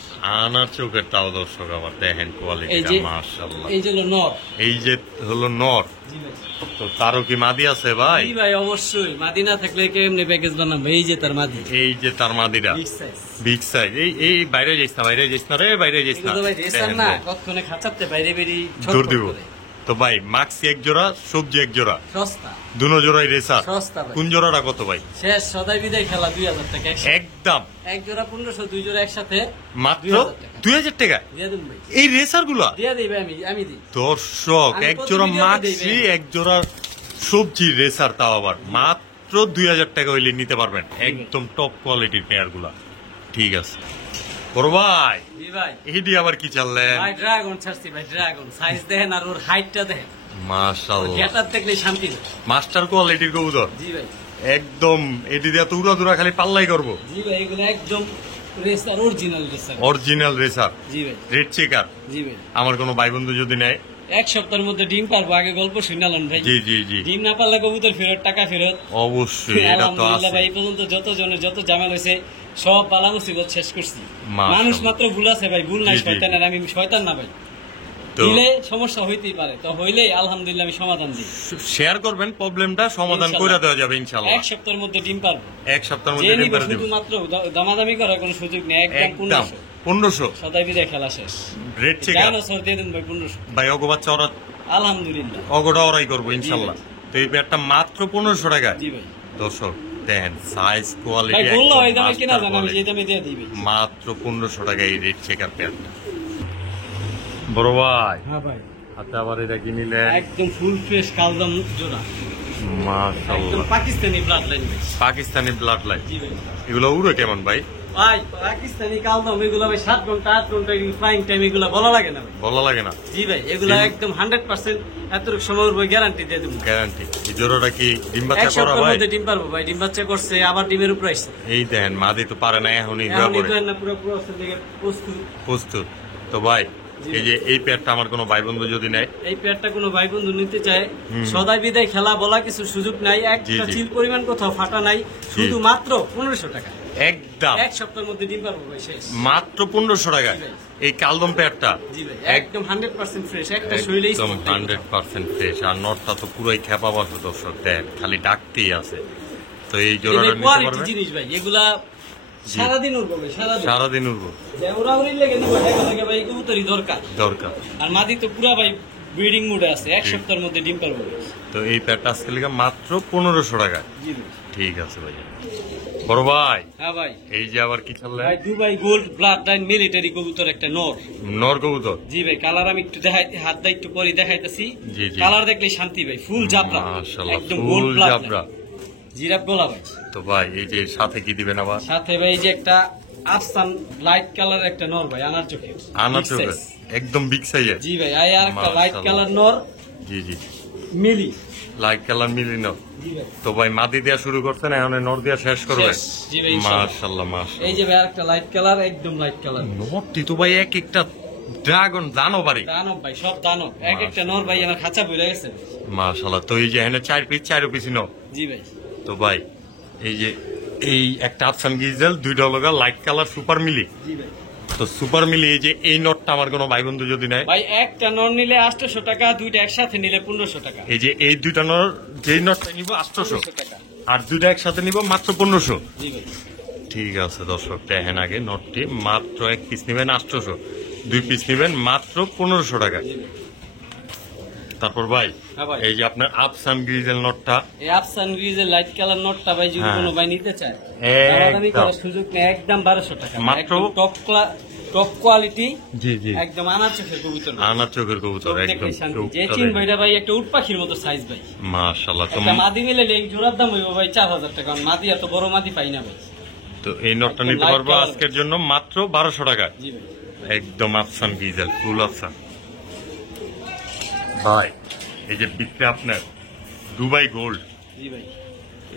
আনার চোখের তাও দর্শক আবার দেখেন এই কোয়ালিটিটা যে মাশাআল্লাহ। এই যে হলো নর। এই যে হলো নর, জি ভাই। তো তারও কি মাদি আছে ভাই? জি ভাই অবশ্যই, মাদি না থাকলে কেমনে প্যাকেজ বানাবো? এই যে তার মাদি, এই যে তার মাদিরা বিগ সাইজ। Big size. এই বাইরে যাইস না, বাইরে যাইস না রে, বাইরে যাইস না। এগুলো ভাই রেসার দেখেন না, ভাই, কতক্ষণে খাঁচাতে বাইরে বেরি দৌড় দিব। তো ভাই মাক্সি এক জোড়া, সবজি এক জোড়া, সস্তা, দুনো জোড়াই রেসার। সস্তা ভাই। কোন জোড়াটা কত ভাই? শেষ সদাই বিদায় খেলা 2000 টাকা একসাথে। একদম এক জোড়া 1500, দুই জোড়া একসাথে মাত্র 2000 টাকা। 2000 টাকা দিয়ে দিন ভাই, এই রেসার গুলা। দিয়ে দিই ভাই, আমি দিই। দর্শক আমি এক প্রতি জোড়া ভিডিওতে মাক্সি দেই ভাই। এক জোড়া সবজি রেসার, তাও আবার মাত্র 2000 টাকা হইলে নিতে পারবেন। একদম টপ কোয়ালিটির পেয়ার গুলা। ঠিক আছে বড় ভাই, জি ভাই। এইটি আবার কি চাললেন? ভাই ড্রাগন ছাড়ছি ভাই, ড্রাগন সাইজ দেখেন আর ওর হাইটটা দেখেন, মাশাআল্লাহ গেটার দেখলে শান্তি দেয়। মাস্টার কোয়ালিটির কবুতর জি ভাই। একদম। এটি দিয়ে তো উড়া খালি পাল্লাই করবো। জি ভাই এগুলো একদম racer, original racer. Original racer, জি ভাই। Red checker. জি ভাই। আমার কোনো ভাই বন্ধু যদি নেয়, এক সপ্তাহের মধ্যে ডিম পারবো, আগে গল্প শুনালেন ভাই। জি জি জি ডিম না পারলে কবুতর ফেরত, টাকা ফেরত। অবশ্যই এটা তো আলহামদুলিল্লাহ আছে। ভাই, এই পর্যন্ত যত জনের যত জামাল হয়েছে সব বালা মুসিবত শেষ করছি। মাশাআল্লাহ। মানুষ মাত্র ভুল আছে ভাই, ভুল নাই জি, জি। শয়তানের, আমি শয়তান না ভাই। তো দিলে সমস্যা হইতেই পারে, তো হইলেই আলহামদুলিল্লাহ আমি সমাধান দিই। শেয়ার করবেন, প্রবলেমটা সমাধান করে ইনশাআল্লাহ। দেওয়া যাবে ইনশাআল্লাহ। এক সপ্তাহের মধ্যে ডিম পারবো। এক সপ্তাহের যে মধ্যে ডিম নিবে পারে দিব। শুধুমাত্র দামাদামি করার কোনো সুযোগ নেই, একদম একদম 1500। 1500 সদাই বিদায় খেলা শেষ। Red checker. ডাইনোসর দিয়ে দেন ভাই 1500। ভাই অগো বাচ্চা ওরা আলহামদুলিল্লাহ। অগোটা ওরাই করবো ইনশাল্লাহ। তো এই পেয়ারটা মাত্র 1500 টাকায়। জি ভাই। দর্শক দেন সাইজ ভাই কোয়ালিটি বললো এই দামে কিনা জানা, আমি এই দামে দিয়ে দিবি। মাত্র 1500 টাকায় এই রেড চেকার পেয়ারটা। বড় ভাই হ্যাঁ ভাই, হাতে আবার এটা কি নিলেন? একদম ফুল ফ্রেশ কালদম জোড়া, একদম মাশাআল্লাহ পাকিস্তানি ব্লাড লাইন ভাই। Pakistani blood line. জি ভাই। এগুলো উড়ে কেমন ভাই? ভাই পাকিস্তানি কালদম এগুলো ভাই 7 ঘন্টা 8 ঘন্টা ফ্লাইং টাইম, এগুলো বলা লাগে না ভাই। ভালো লাগে না? জি ভাই, এগুলো একদম 100% এতটুকু সময়ের বই গ্যারান্টি দিয়ে দেবো। গ্যারান্টি। এই জোড়াটা কি ডিম এক বাচ্চা করা সপ্তাহের ভাই? মধ্যে ডিম পারবো ভাই, ডিম বাচ্চা করছে, আবার ডিমের উপর আসছে। এই দেখেন মাদি তো পারে না এখনই এখন পরে তো না পুরো প্রসেস থেকে প্রস্তুত। প্রস্তুত। তো ভাই এই যে এই পেয়ারটা আমার কোনো ভাই বন্ধু যদি নেয়, এই পেয়ারটা কোনো ভাই বন্ধু নিতে চায়, সদাই বিদায় খেলা বলা কিছু সুযোগ নাই, একটা জি। চিল পরিমাণ কোথাও ফাটা নাই, শুধু মাত্র 1500 টাকা। একদম এক সপ্তাহের মধ্যে ডিম পারবো ভাই, শেষ। মাত্র 1500 টাকায় জি ভাই। এই কালদম পেয়ারটা জি ভাই, একদম 100% ফ্রেশ, একটা শৈলেই একদম 100% ফ্রেশ। আর নটটা তো পুরোই খেপা বসে দর্শক, দেন খালি ডাকতেই আছে। তো এই জোড়াটা নিতে কোয়ালিটি পারবে জিনিস ভাই, এগুলা সারাদিন উঠবো ভাই, সারাদিন। সারাদিন উঠবো যে ওরা উড়ির লেগে দিব, হ্যাঁ লাগে ভাই, কবুতরই দরকার। দরকার। আর মাদি তো পুরা ভাই ব্রিডিং মুডে আছে, এক সপ্তাহের মধ্যে ডিম পারবো ভাই। তো এই পেয়ারটা আজকে লিখা মাত্র 1500 টাকায়। জি ভাই। ঠিক আছে ভাইয়া। বড় ভাই হ্যাঁ ভাই। এই যে আবার কি চললেন? ভাই Dubai gold blood line military কবুতর একটা নর। নর কবুতর। জি ভাই, কালার আমি একটু দেখাই, হাত দা একটু পরে দেখাইতেছি। জি, জি। কালার দেখলে শান্তি ভাই, ফুল জাবরা, মাশাআল্লাহ একদম ফুল গোল্ড ব্লাড জাবরা। জিরাফ গলা ভাই। তো ভাই এই যে সাথে কি দিবেন আবার? সাথে ভাই এই যে একটা আফসান লাইট কালার একটা নর ভাই, আনার চোখে, আনার Big চোখে size। একদম বিগ সাইজের। জি ভাই, আর একটা লাইট মাশাআল্লাহ। কালার নর জি জি মিলি। Light colour মিলিনো। জি ভাই। তো ভাই মাদি দেওয়া শুরু করছেন, এখন নর দেওয়া শেষ করবে? শেষ। জি ভাই, ইনশাআল্লাহ। মাশাআল্লাহ মাশাআল্লাহ। এই যে ভাই একটা লাইট কালার, একদম লাইট কালার নরটি তো ভাই এক একটা ড্রাগন জানো বাড়ি। দানব ভাই, সব দানব, এক একটা নর ভাই আমার খাঁচা ভরে গেছে। মাশাআল্লাহ। তো এই যে এখানে 4 পিস 4 পিস নো। জি ভাই। তো ভাই এই যে এই একটা আফসান গিজেল, দুইটা লগা লাইট কালার সুপার মিলি। জি ভাই। তো সুপার মিলি এই যে এই নটটা আমার কোনো ভাই বন্ধু যদি নেয়, ভাই একটা নর নিলে 800 টাকা, দুইটা একসাথে নিলে 1500 টাকা। এই যে এই দুইটা নর, যেই নটটা নিব 800 টাকা। আর দুইটা একসাথে নিব মাত্র 1500। জি ভাই। ঠিক আছে দর্শক দেখেন আগে নটটি মাত্র এক পিস নেবেন 800। 2 পিস নেবেন মাত্র 1500 টাকা। তারপর ভাই হ্যাঁ ভাই। এই যে আপনার আফসান গ্রিজেল নটটা, এই আফসান গ্রিজের লাইট কালার নোটটা ভাই যদি হ্যাঁ। কোনো ভাই নিতে চায় একদম। দামাদামি করার সুযোগ নেই, একদম 1200 টাকা মাত্র? টপ কোয়ালিটি, জি জি একদম আনার চোখের কবুতর, আনার চোখের কবুতর চোখ একদম দেখলেই শান্তি। যে চিন ভাইটা ভাই একটা উট পাখির মতো সাইজ ভাই, মাশাআল্লাহ। তো একটা মাদি মিলে এই জোড়ার দাম হইব ভাই 4000 টাকা, কারণ মাদি এত বড় মাদি পাই না ভাই। তো এই নটটা একদম নিতে light পারবো color। আজকের জন্য মাত্র 1200 টাকা। জি ভাই। একদম আফসান গ্রিজেল, ফুল আফসান। ভাই এই যে বিক্রি আপনার দুবাই গোল্ড, জি ভাই।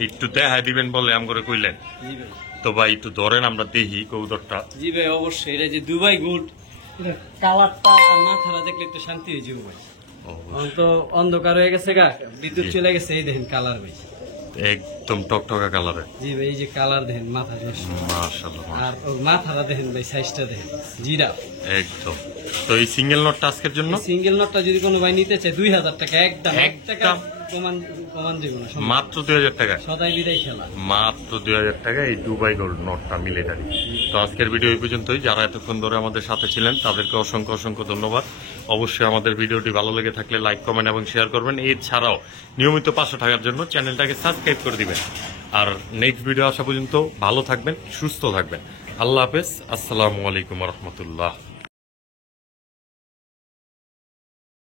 একটু দেখাই দিবেন বলে আম করে কইলেন। জি ভাই। তো ভাই একটু ধরেন আমরা দেখি কবুতরটা। জি ভাই অবশ্যই, এটা যে দুবাই গুড, কালারটা আর মাথাটা দেখলে একটু শান্তি হয়ে যাবে ভাই। এখন তো অন্ধকার হয়ে গেছে গা, বিদ্যুৎ জি। চলে গেছে, এই দেখেন কালার ভাই। একদম টকটকা কালারে, জি ভাই, এই যে কালার দেখেন, মাথা শেষ, মাশাআল্লাহ। আর ওর মাথাটা দেখেন ভাই, সাইজটা দেখেন, জিরা। একদম। তো এই সিঙ্গেল নটটা আজকের জন্য সিঙ্গেল নটটা যদি কোনো ভাই নিতে চায় 2000 টাকা, একদম এক একদম। টাকা কমান কমান দেব না, মাত্র 2000 টাকা। সদাই বিদায় খেলা। মাত্র 2000 টাকা এই দুবাই গোল্ড নটটা মিলে দাঁড়ি। তো আজকের ভিডিও এই পর্যন্তই। যারা এতক্ষণ ধরে আমাদের সাথে ছিলেন তাদেরকে অসংখ্য অসংখ্য ধন্যবাদ। অবশ্যই আমাদের ভিডিওটি ভালো লেগে থাকলে লাইক, কমেন্ট এবং শেয়ার করবেন। এছাড়াও নিয়মিত 500 টাকার জন্য চ্যানেলটাকে সাবস্ক্রাইব করে দিবেন। আর নেক্সট ভিডিও আসা পর্যন্ত ভালো থাকবেন, সুস্থ থাকবেন। আল্লাহ হাফেজ, আসসালামু আলাইকুম রহমতুল্লাহ।